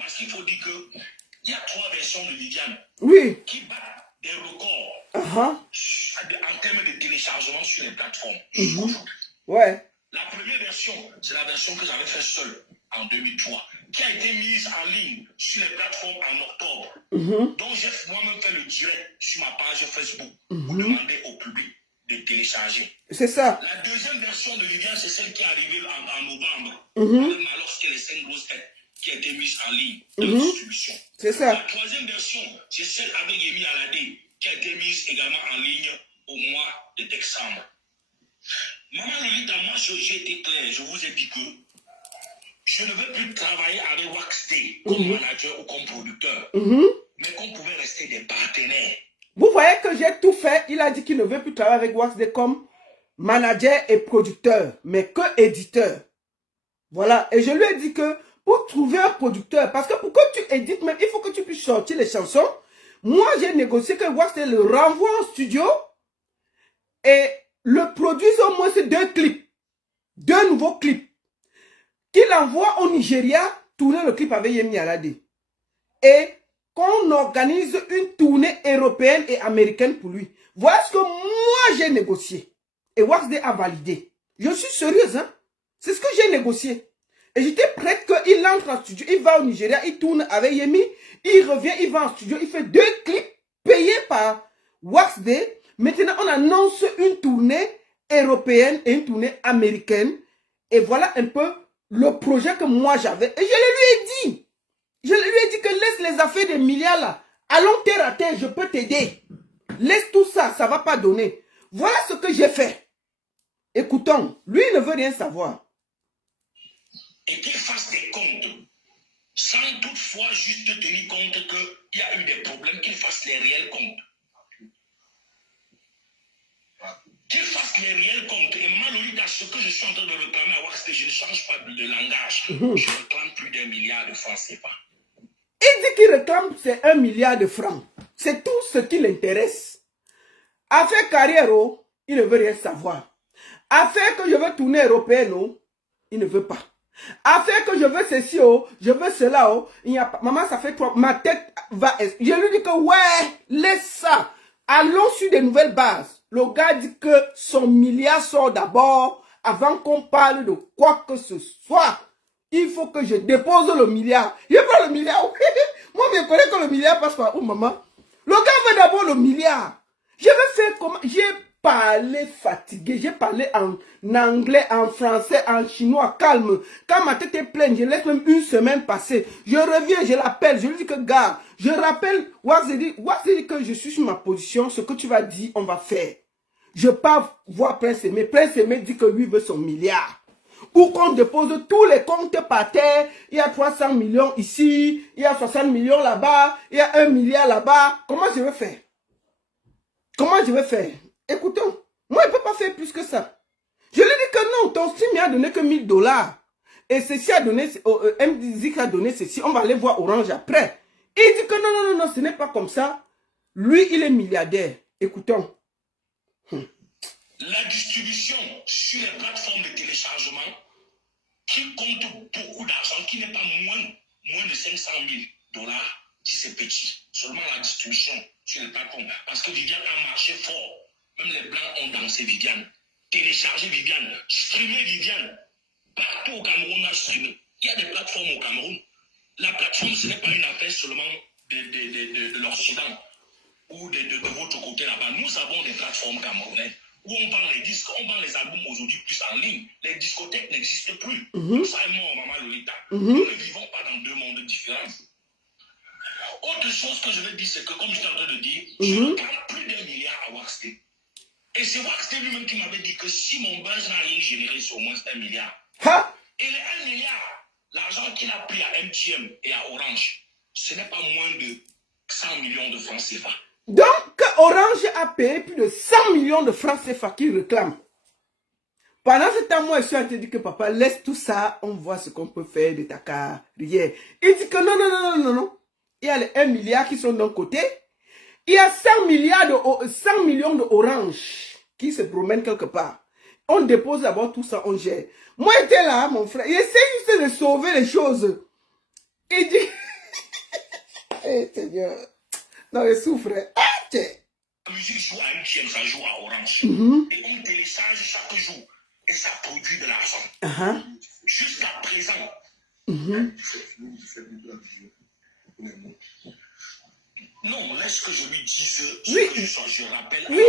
Parce qu'il faut dire qu'il y a 3 versions de Viviane. Oui. Qui battent des records en termes de téléchargement sur les plateformes. Ouais. La première version, c'est la version que j'avais fait seule en 2003, qui a été mise en ligne sur les plateformes en octobre. Donc j'ai moi-même fait le direct sur ma page Facebook pour demander au public de télécharger. C'est ça. La deuxième version de Viviane, c'est celle qui est arrivée en novembre, lorsque les 5 grosses têtes qui a été mise en ligne dans la distribution. C'est ça. La troisième version, c'est celle avec Yemi Alade, qui a été mise également en ligne au mois de décembre. Maman Lolita, moi j'ai été clair, je vous ai dit que je ne veux plus travailler avec Waxday comme manager ou comme producteur, mais qu'on pouvait rester des partenaires. Vous voyez que j'ai tout fait. Il a dit qu'il ne veut plus travailler avec Waxday comme manager et producteur, mais que éditeur. Voilà. Et je lui ai dit que pour trouver un producteur, parce que pour que tu édites même, il faut que tu puisses sortir les chansons. Moi, j'ai négocié que Waxday le renvoie en studio et le produise au moins 2 clips. 2 nouveaux clips. Qu'il envoie au Nigeria tourner le clip avec Yemi Alade. Et qu'on organise une tournée européenne et américaine pour lui. Voilà ce que moi j'ai négocié. Et Waxday a validé. Je suis sérieuse, hein. C'est ce que j'ai négocié. Et j'étais prête qu'il entre en studio, il va au Nigeria, il tourne avec Yemi, il revient, il va en studio, il fait 2 clips payés par Waxday. Maintenant, on annonce une tournée européenne et une tournée américaine. Et voilà un peu le projet que moi j'avais. Et je le lui ai dit. Je lui ai dit que laisse les affaires des milliards là. Allons terre à terre, je peux t'aider. Laisse tout ça, ça ne va pas donner. Voilà ce que j'ai fait. Écoutons, lui il ne veut rien savoir. Et qu'il fasse des comptes, sans toutefois juste tenir compte qu'il y a eu des problèmes, qu'il fasse les réels comptes. Qu'il fasse les réels comptes. Et Malolita, ce que je suis en train de réclamer à Waxday, je ne change pas de langage. Je réclame plus d'1 milliard de francs CFA. Il dit qu'il réclame c'est 1 milliard de francs. C'est tout ce qui l'intéresse. Affaire carrière, oh, il ne veut rien savoir. Affaire que je veux tourner européenne, oh, il ne veut pas. Affaire que je veux ceci, oh, je veux cela, oh, il n'y a pas. Maman, ça fait 3. Ma tête va. Je lui dis que ouais, laisse ça. Allons sur des nouvelles bases. Le gars dit que son milliard sort d'abord avant qu'on parle de quoi que ce soit. Il faut que je dépose le milliard. Je prends le milliard. Moi, je connais que le milliard passe par où, maman? Le gars veut d'abord le milliard. Je vais faire comment? J'ai parlé fatigué. J'ai parlé en anglais, en français, en chinois, calme. Quand ma tête est pleine, je laisse même une semaine passer. Je reviens, je l'appelle, je lui dis que gars, je rappelle, Wax dit que je suis sur ma position, ce que tu vas dire, on va faire. Je pars voir Prince Aimé. Prince Aimé dit que lui veut son milliard. Ou qu'on dépose tous les comptes par terre. Il y a 300 millions ici, il y a 60 millions là-bas, il y a 1 milliard là-bas. Comment je vais faire? Comment je vais faire? Écoutons, moi, je ne peux pas faire plus que ça. Je lui dis que non, ton stream n'a donné que 1000 $. Et ceci a donné, MDZ a donné ceci, on va aller voir Orange après. Il dit que non, non, non, non, ce n'est pas comme ça. Lui, il est milliardaire. Écoutons. La distribution sur les plateformes de téléchargement qui compte beaucoup d'argent, qui n'est pas moins de 500 000 $, si c'est petit. Seulement la distribution sur les plateformes. Parce que Viviane a marché fort. Même les Blancs ont dansé Viviane. Téléchargé Viviane. Streamer Viviane. Partout au Cameroun, on a streamé. Il y a des plateformes au Cameroun. La plateforme, ce n'est pas une affaire seulement de l'Occident ou de votre côté là-bas. Nous avons des plateformes camerounaises où on vend les disques, on vend les albums aujourd'hui plus en ligne. Les discothèques n'existent plus. Ça est mort, Maman Lolita. Nous ne vivons pas dans deux mondes différents. Autre chose que je veux dire, c'est que, comme je suis en train de dire, je réclame plus d'1 milliard à Waxté. Et c'est Waxté lui-même qui m'avait dit que si mon buzz n'a rien généré, c'est au moins 1 milliard. Ha! Et les 1 milliard, l'argent qu'il a pris à MTM et à Orange, ce n'est pas moins de 100 millions de francs CFA. Donc, Orange a payé plus de 100 millions de francs CFA qu'il réclame. Pendant ce temps, moi, je suis en train de dire que papa, laisse tout ça, on voit ce qu'on peut faire de ta carrière. Il dit que non, non, non, non, non, non. Il y a les 1 milliard qui sont d'un côté. Il y a 100 millions d'Orange qui se promènent quelque part. On dépose d'abord tout ça, on gère. Moi, j'étais là, mon frère. Il essaie juste de sauver les choses. Il dit... Eh, Seigneur. Non, il souffre. Ah, tiens. La musique joue à MTM, ça joue à Orange. Et on télécharge chaque jour. Et ça produit de l'argent. Jusqu'à présent. Non, laisse que je lui dise. Oui, je rappelle. Oui,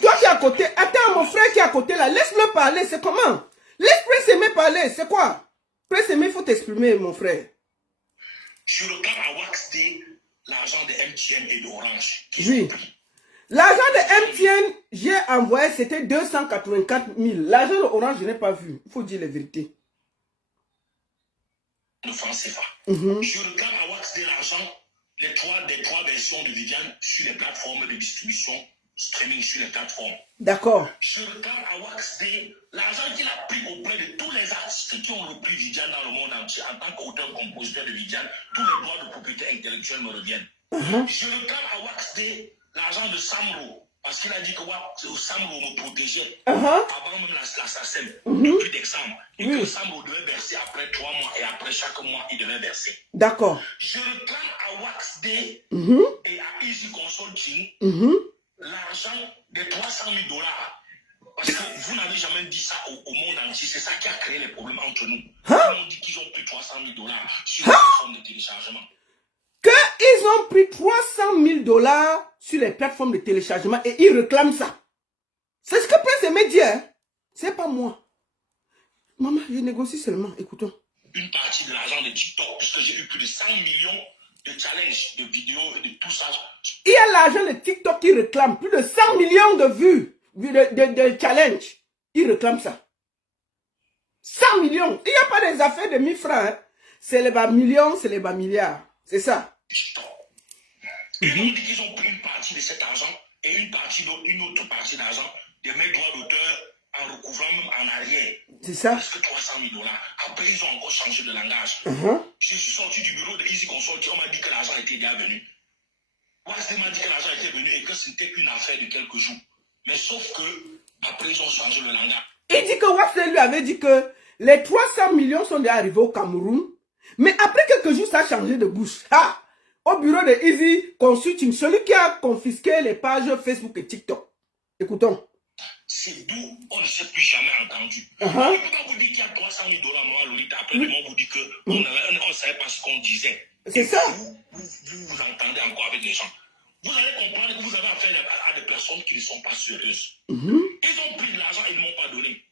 toi qui es à côté. Attends, mon frère qui est à côté là. Laisse-le parler. C'est comment? Laisse Prince Aimé parler. C'est quoi? Prince Aimé, il faut t'exprimer, mon frère. Je regarde à Waxday l'argent de MTN et d'Orange. Oui. L'argent de MTN, j'ai envoyé, c'était 284 000. L'argent de Orange, je n'ai pas vu. Il faut dire la vérité. De francs CFA. Je regarde à Waxday l'argent des trois versions de Viviane sur les plateformes de distribution, streaming sur les plateformes. D'accord. Je regarde à Waxday l'argent qu'il a pris auprès de tous les artistes qui ont repris Viviane dans le monde entier en tant qu'auteur-compositeur de Viviane. Tous les droits de propriété intellectuelle me reviennent. Je regarde à Waxday l'argent de Samro, parce qu'il a dit que Samro me protégeait avant même l'assassin, depuis décembre. Et que Samro devait verser après 3 mois et après chaque mois, il devait verser. D'accord. Je réclame à Waxday et à Easy Consulting l'argent de 300 000 $. Parce que vous n'avez jamais dit ça au monde entier. C'est ça qui a créé les problèmes entre nous. Ils ont dit qu'ils ont pris 300 000 $ sur la plateforme de téléchargement. Qu'ils ont pris 300 000 $ sur les plateformes de téléchargement et ils réclament ça. C'est ce que Prince Aimé dit, hein. C'est pas moi. Maman, je négocie seulement. Écoutons. Une partie de l'argent de TikTok, puisque j'ai eu plus de 100 millions de challenges, de vidéos, de tout ça. Il y a l'argent de TikTok qui réclame plus de 100 millions de vues, de challenges. Ils réclament ça. 100 millions. Il n'y a pas des affaires de 1000 francs. Hein. C'est les bas millions, c'est les bas milliards. C'est ça. Ils ont dit qu'ils ont pris une partie de cet argent et une autre partie d'argent de mes droits d'auteur en recouvrant même en arrière. C'est ça. Presque 300 000 $. Après, ils ont encore changé de langage. Je suis sorti du bureau de Easy Consult, on m'a dit que l'argent était déjà venu. Waxday m'a dit que l'argent était venu et que ce n'était qu'une affaire de quelques jours. Mais sauf que, après, ils ont changé le langage. Il dit que Waxday lui avait dit que les 300 millions sont déjà arrivés au Cameroun. Mais après quelques jours, ça a changé de bouche. Ah! Au bureau de Easy Consulting, celui qui a confisqué les pages Facebook et TikTok. Écoutons. C'est d'où on ne s'est plus jamais entendu. Je ne peux pas vous dire qu'il y a 300 000 $, moi, Lolita. Après, on vous dit qu'on ne savait pas ce qu'on disait. C'est ça. Vous entendez encore avec les gens. vous allez comprendre que vous avez affaire à des personnes qui ne sont pas sérieuses. Ils ont pris de l'argent et ils ne m'ont pas donné.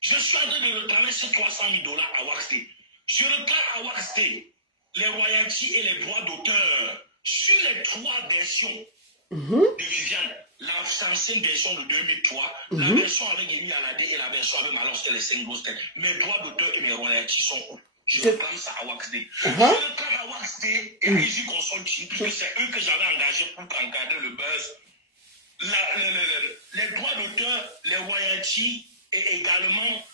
Je suis en train de réclamer ces 300 000 $ à Waxday. Je réclame à Waxday les royalties et les droits d'auteur sur les 3 versions de Viviane. L'ancienne version de 2003, la version avec Yemi Alade et la version avec Malon, c'était les 5 grosses têtes. Mes droits d'auteur et mes royalties sont où? Je réclame ça à Waxday. Je réclame à Waxday et à Easy Consulting, puisque c'est eux que j'avais engagés pour encadrer le buzz. Les droits d'auteur, les royalties et également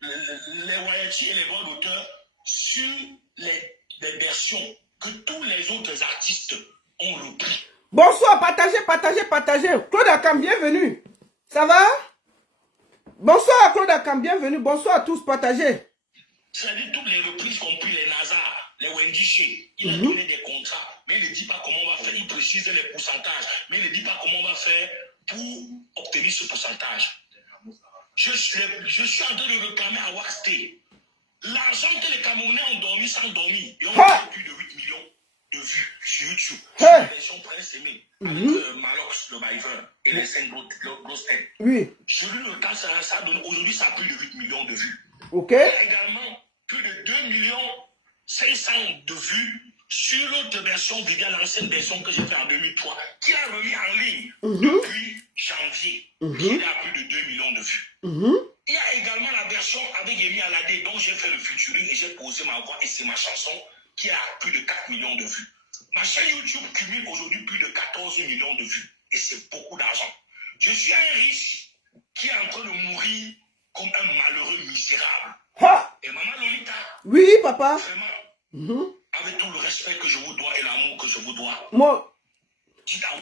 les royalties et les droits d'auteur sur les versions que tous les autres artistes ont repris. Bonsoir, partagez, partagez, partagez. Claude Akam, bienvenue. Ça va? Bonsoir Claude Akam, bienvenue. Bonsoir à tous, partagez. C'est-à-dire toutes les reprises, compris les Nazar, les Wendy. Il a donné des contrats, mais il ne dit pas comment on va faire. Il précise les pourcentages, mais il ne dit pas comment on va faire pour obtenir ce pourcentage. Je suis en train de réclamer à Waxday l'argent que les Camerounais ont dormi sans dormir. Ils ont fait plus de 8 millions de vues sur YouTube. Sur la version Prince Aimé, avec Malox, le Biver et les 5 grosses têtes. Oui. Je lui réclame ça donne aujourd'hui ça a plus de 8 millions de vues. Ok. Il y a également plus de 2 500 000 de vues sur l'autre version, l'ancienne version que j'ai fait en 2003, qui a remis en ligne depuis janvier, qui a plus de 2 millions de vues. Il y a également la version avec Yemi Alade, dont j'ai fait le featuring et j'ai posé ma voix et c'est ma chanson, qui a plus de 4 millions de vues. Ma chaîne YouTube cumule aujourd'hui plus de 14 millions de vues et c'est beaucoup d'argent. Je suis un riche qui est en train de mourir comme un malheureux misérable. Et maman Lolita, oui, papa. Vraiment, avec tout le respect que je vous dois et l'amour que je vous dois.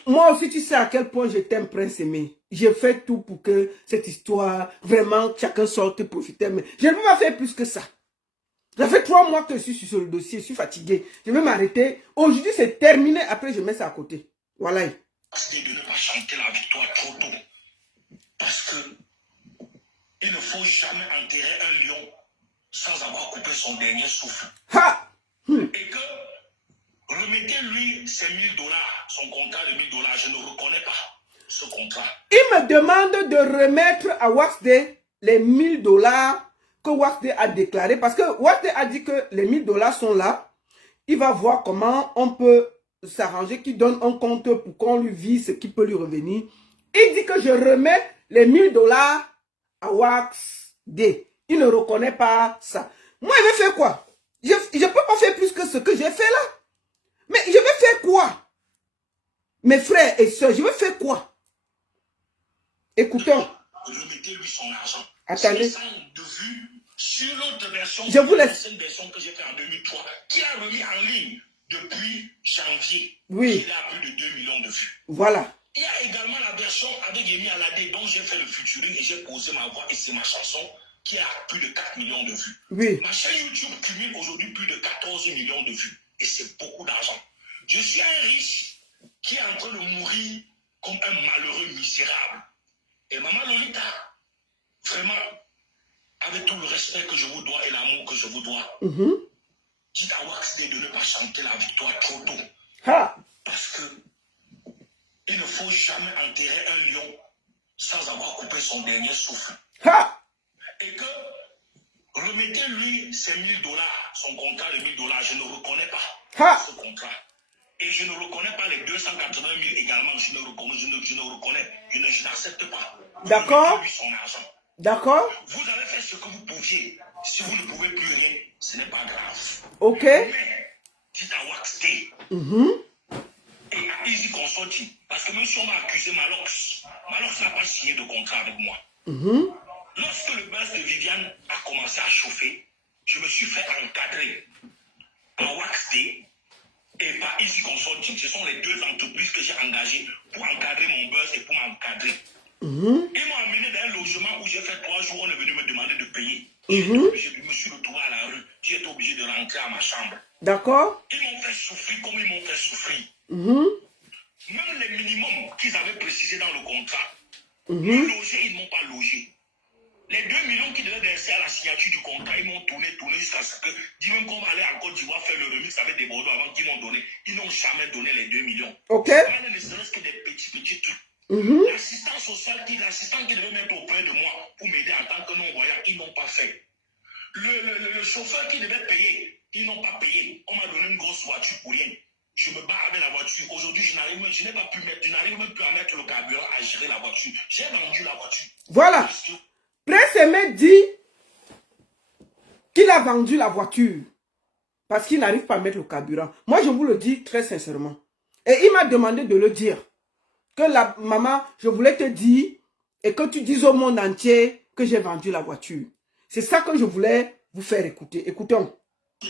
Moi aussi, tu sais à quel point je t'aime, Prince Aimé. J'ai fait tout pour que cette histoire, vraiment, chacun sorte profiter. Mais je ne peux pas faire plus que ça. Ça fait 3 mois que je suis sur le dossier, je suis fatigué. Je vais m'arrêter. Aujourd'hui, c'est terminé. Après, je mets ça à côté. Voilà. C'est de ne pas chanter la victoire trop tôt. Parce que il ne faut jamais enterrer un lion sans avoir coupé son dernier souffle. Et que remettez-lui ses 1 000 $, son contrat de 1 000 $. Je ne reconnais pas ce contrat. Il me demande de remettre à Waxday les 1 000 $ que Waxday a déclaré. Parce que Waxday a dit que les 1 000 $ sont là. Il va voir comment on peut s'arranger, qu'il donne un compte pour qu'on lui vise ce qui peut lui revenir. Il dit que je remets les 1 000 $ à Waxday. Il ne reconnaît pas ça. Moi, je vais faire quoi? Je ne peux pas faire plus que ce que j'ai fait là. Mais je vais faire quoi? Mes frères et soeurs, je vais faire quoi? Écoutons. Remettez-lui son argent. Attendez. De vue sur l'autre version, je vous laisse. C'est une version que j'ai fait en 2003, qui a remis en ligne depuis janvier. Oui. Il a plus de 2 millions de vues. Voilà. Il y a également la version avec Yemi Alade, dont j'ai fait le featuring et j'ai posé ma voix et c'est ma chanson, qui a plus de 4 millions de vues. Oui. Ma chaîne YouTube cumule aujourd'hui plus de 14 millions de vues. Et c'est beaucoup d'argent. Je suis un riche qui est en train de mourir comme un malheureux misérable. Et maman Lolita, vraiment, avec tout le respect que je vous dois et l'amour que je vous dois, dites à Waxday de ne pas chanter la victoire trop tôt. Parce que il ne faut jamais enterrer un lion sans avoir coupé son dernier souffle. Et que remettez-lui ses 1 000 $, son contrat de 1 000 $, je ne reconnais pas ce contrat. Et je ne reconnais pas les 280 000 également, je n'accepte pas. D'accord. Son argent. D'accord. Vous avez fait ce que vous pouviez. Si vous ne pouvez plus rien, ce n'est pas grave. Ok. Mais dites à Waxday et à Easy Consulting, parce que même si on m'a accusé Malox n'a pas signé de contrat avec moi. Lorsque le buzz de Viviane a commencé à chauffer, je me suis fait encadrer par Waxday et par Easy Consulting. Ce sont les 2 entreprises que j'ai engagées pour encadrer mon buzz et pour m'encadrer. Ils m'ont amené dans un logement où j'ai fait 3 jours, on est venu me demander de payer. Je me suis retrouvé à la rue. J'ai été obligé de rentrer à ma chambre. D'accord. Ils m'ont fait souffrir comme ils m'ont fait souffrir. Même les minimums qu'ils avaient précisés dans le contrat, me loger, ils ne m'ont pas logé. Les 2 millions qui devaient verser à la signature du contrat, ils m'ont tourné jusqu'à ce que, dis même qu'on va aller en Côte d'Ivoire faire le remix avec des Bordeaux avant qu'ils m'ont donné. Ils n'ont jamais donné les 2 millions. Ok. Je parle ne serait-ce que des petits trucs. L'assistant social, l'assistant qui devait mettre auprès de moi pour m'aider en tant que non-voyant, ils n'ont pas fait. Le chauffeur qui devait payer, ils n'ont pas payé. On m'a donné une grosse voiture pour rien. Je me bats avec la voiture. Aujourd'hui, je n'arrive même plus à mettre le carburant à gérer la voiture. J'ai vendu la voiture. Voilà. Prince Aimé dit qu'il a vendu la voiture parce qu'il n'arrive pas à mettre le carburant. Moi, je vous le dis très sincèrement. Et il m'a demandé de le dire. Que la maman, je voulais te dire et que tu dises au monde entier que j'ai vendu la voiture. C'est ça que je voulais vous faire écouter. Écoutons. Que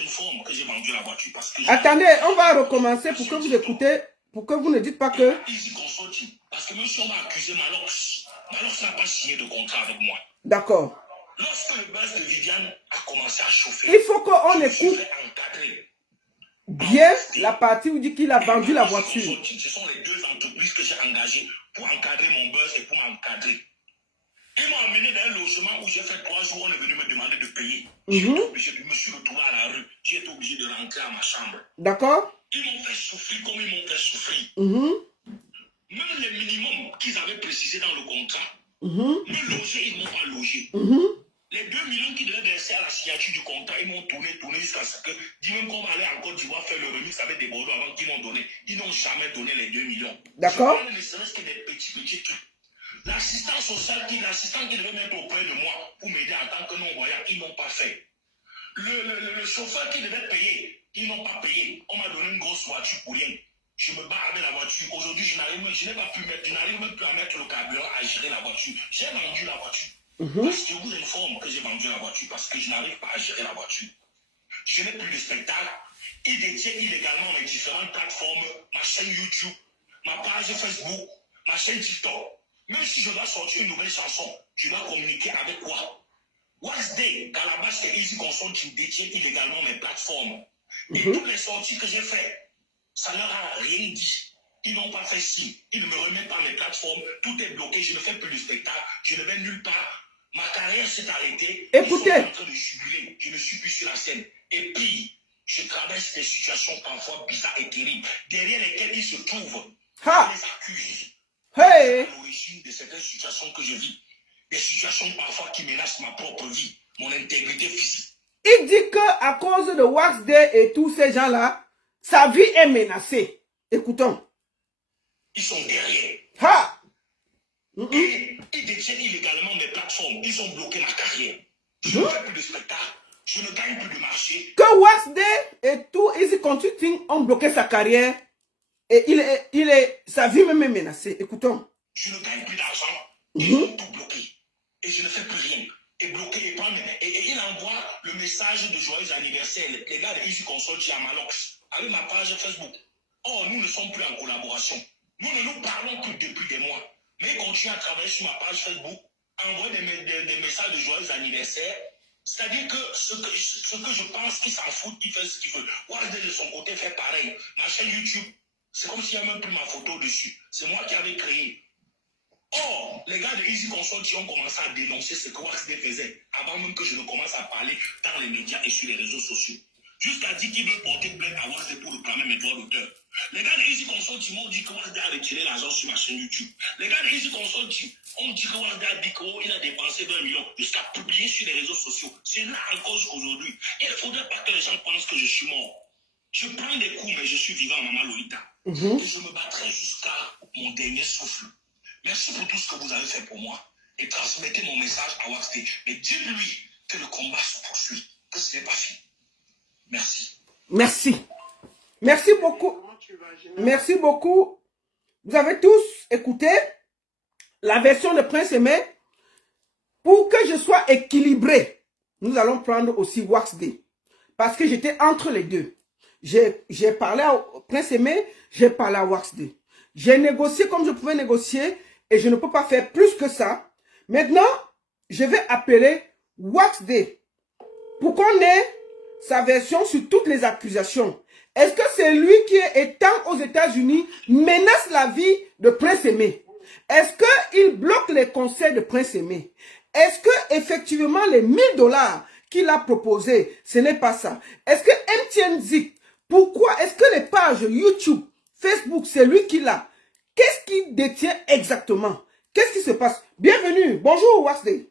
j'ai vendu la voiture parce que attendez, on va recommencer pour que vous écoutez, pour que vous ne dites pas que... Parce que même si on va accuser Malox n'a pas signé de contrat avec moi. D'accord. Lorsque le buzz de Viviane a commencé à chauffer, il faut qu'on écoute bien la partie où il dit qu'il a vendu la voiture. Ce sont les deux entreprises que j'ai engagées pour encadrer mon buzz et pour m'encadrer. Ils m'ont amené dans un logement où j'ai fait 3 jours, on est venu me demander de payer. Je me suis retrouvé à la rue. J'ai été obligé de rentrer à ma chambre. D'accord. Ils m'ont fait souffrir comme ils m'ont fait souffrir. Même les minimums qu'ils avaient précisés dans le contrat. Me loger, ils ne m'ont pas logé. Les 2 millions qui devaient verser à la signature du contrat, ils m'ont tourné jusqu'à ce que, dis même qu'on va aller en Côte d'Ivoire faire le remix avec des Bordeaux avant qu'ils m'ont donné. Ils n'ont jamais donné les 2 millions. D'accord. Je parle ne serait-ce que des petits trucs. L'assistant social, l'assistant qui devait mettre auprès de moi pour m'aider en tant que non-voyant, ils n'ont pas fait. Le chauffeur qui devait payer, ils n'ont pas payé. On m'a donné une grosse voiture pour rien. Je me bats avec la voiture. Aujourd'hui, je n'arrive même plus à mettre le carburant à gérer la voiture. J'ai vendu la voiture. Parce que je vous informe que j'ai vendu la voiture parce que je n'arrive pas à gérer la voiture. Je n'ai plus de spectacle. Ils détiennent illégalement mes différentes plateformes, ma chaîne YouTube, ma page Facebook, ma chaîne TikTok. Même si je dois sortir une nouvelle chanson, je dois communiquer avec quoi? Wax Day, Calabash et Easy Consulting détiennent illégalement mes plateformes. Et toutes les sorties que j'ai faites, ça ne leur a rien dit. Ils n'ont pas fait signe. Ils ne me remettent pas mes plateformes. Tout est bloqué. Je ne fais plus de spectacle. Je ne vais nulle part. Ma carrière s'est arrêtée. Écoutez. Ils sont en train de jubiler. Je ne suis plus sur la scène. Et puis, je traverse des situations parfois bizarres et terribles, derrière lesquelles ils se trouvent. Je les accuse. Hey. À l'origine de certaines situations que je vis. Des situations parfois qui menacent ma propre vie, mon intégrité physique. Il dit qu'à cause de Wax Day et tous ces gens-là, sa vie est menacée. Écoutons. Ils sont derrière. Et ils détiennent illégalement mes plateformes. Ils ont bloqué ma carrière. Je ne fais plus de spectacle. Je ne gagne plus de marché. Que Wax Day et tout Easy Consulting ont bloqué sa carrière. Et sa vie même est menacée. Écoutons. Je ne gagne plus d'argent. Ils ont tout bloqué. Et je ne fais plus rien. Et bloqué. Et il envoie le message de joyeux anniversaire. Les gars de Easy Consulting à Malox. Avec ma page Facebook. Oh, nous ne sommes plus en collaboration. Nous ne nous parlons plus depuis des mois. Mais ils continuent à travailler sur ma page Facebook. Envoyer des messages de joyeux anniversaire. C'est-à-dire que ce que je pense qu'ils s'en foutent, ils font ce qu'ils veulent. Wardé de son côté fait pareil. Ma chaîne YouTube, c'est comme s'il n'y a même plus ma photo dessus. C'est moi qui avais créé. Or, les gars de Easy Consulting ont commencé à dénoncer ce que Wax Day faisait, avant même que je ne commence à parler dans les médias et sur les réseaux sociaux. Jusqu'à dire qu'ils veulent porter plainte à Wax Day pour réclamer mes droits d'auteur. Les gars de Easy Consulting m'ont dit que Wax Day a retiré l'argent sur ma chaîne YouTube. Les gars de Easy Consulting ont dit que Wax Day a dit qu'il a dépensé 20 millions jusqu'à publier sur les réseaux sociaux. C'est là en cause aujourd'hui. Il ne faudrait pas que les gens pensent que je suis mort. Je prends des coups, mais je suis vivant, Maman Lolita. Et je me battrai jusqu'à mon dernier souffle. Merci pour tout ce que vous avez fait pour moi. Et transmettez mon message à Wax Day. Mais dites-lui que le combat se poursuit, que ce n'est pas fini. Merci. Merci. Merci beaucoup. Merci beaucoup. Vous avez tous écouté la version de Prince Aimé. Pour que je sois équilibré, nous allons prendre aussi Wax Day. Parce que j'étais entre les deux. J'ai parlé à Prince Aimé, j'ai parlé à Wax Day. J'ai négocié comme je pouvais négocier et je ne peux pas faire plus que ça. Maintenant, je vais appeler Wax Day pour qu'on ait sa version sur toutes les accusations. Est-ce que c'est lui qui, étant aux États-Unis, menace la vie de Prince Aimé? Est-ce qu'il bloque les conseils de Prince Aimé? Est-ce que effectivement les 1000 $ qu'il a proposé, ce n'est pas ça? Est-ce que MTN Zik, pourquoi est-ce que les pages YouTube, Facebook, c'est lui qui l'a? Qu'est-ce qu'il détient exactement? Qu'est-ce qui se passe? Bienvenue, bonjour Wasde.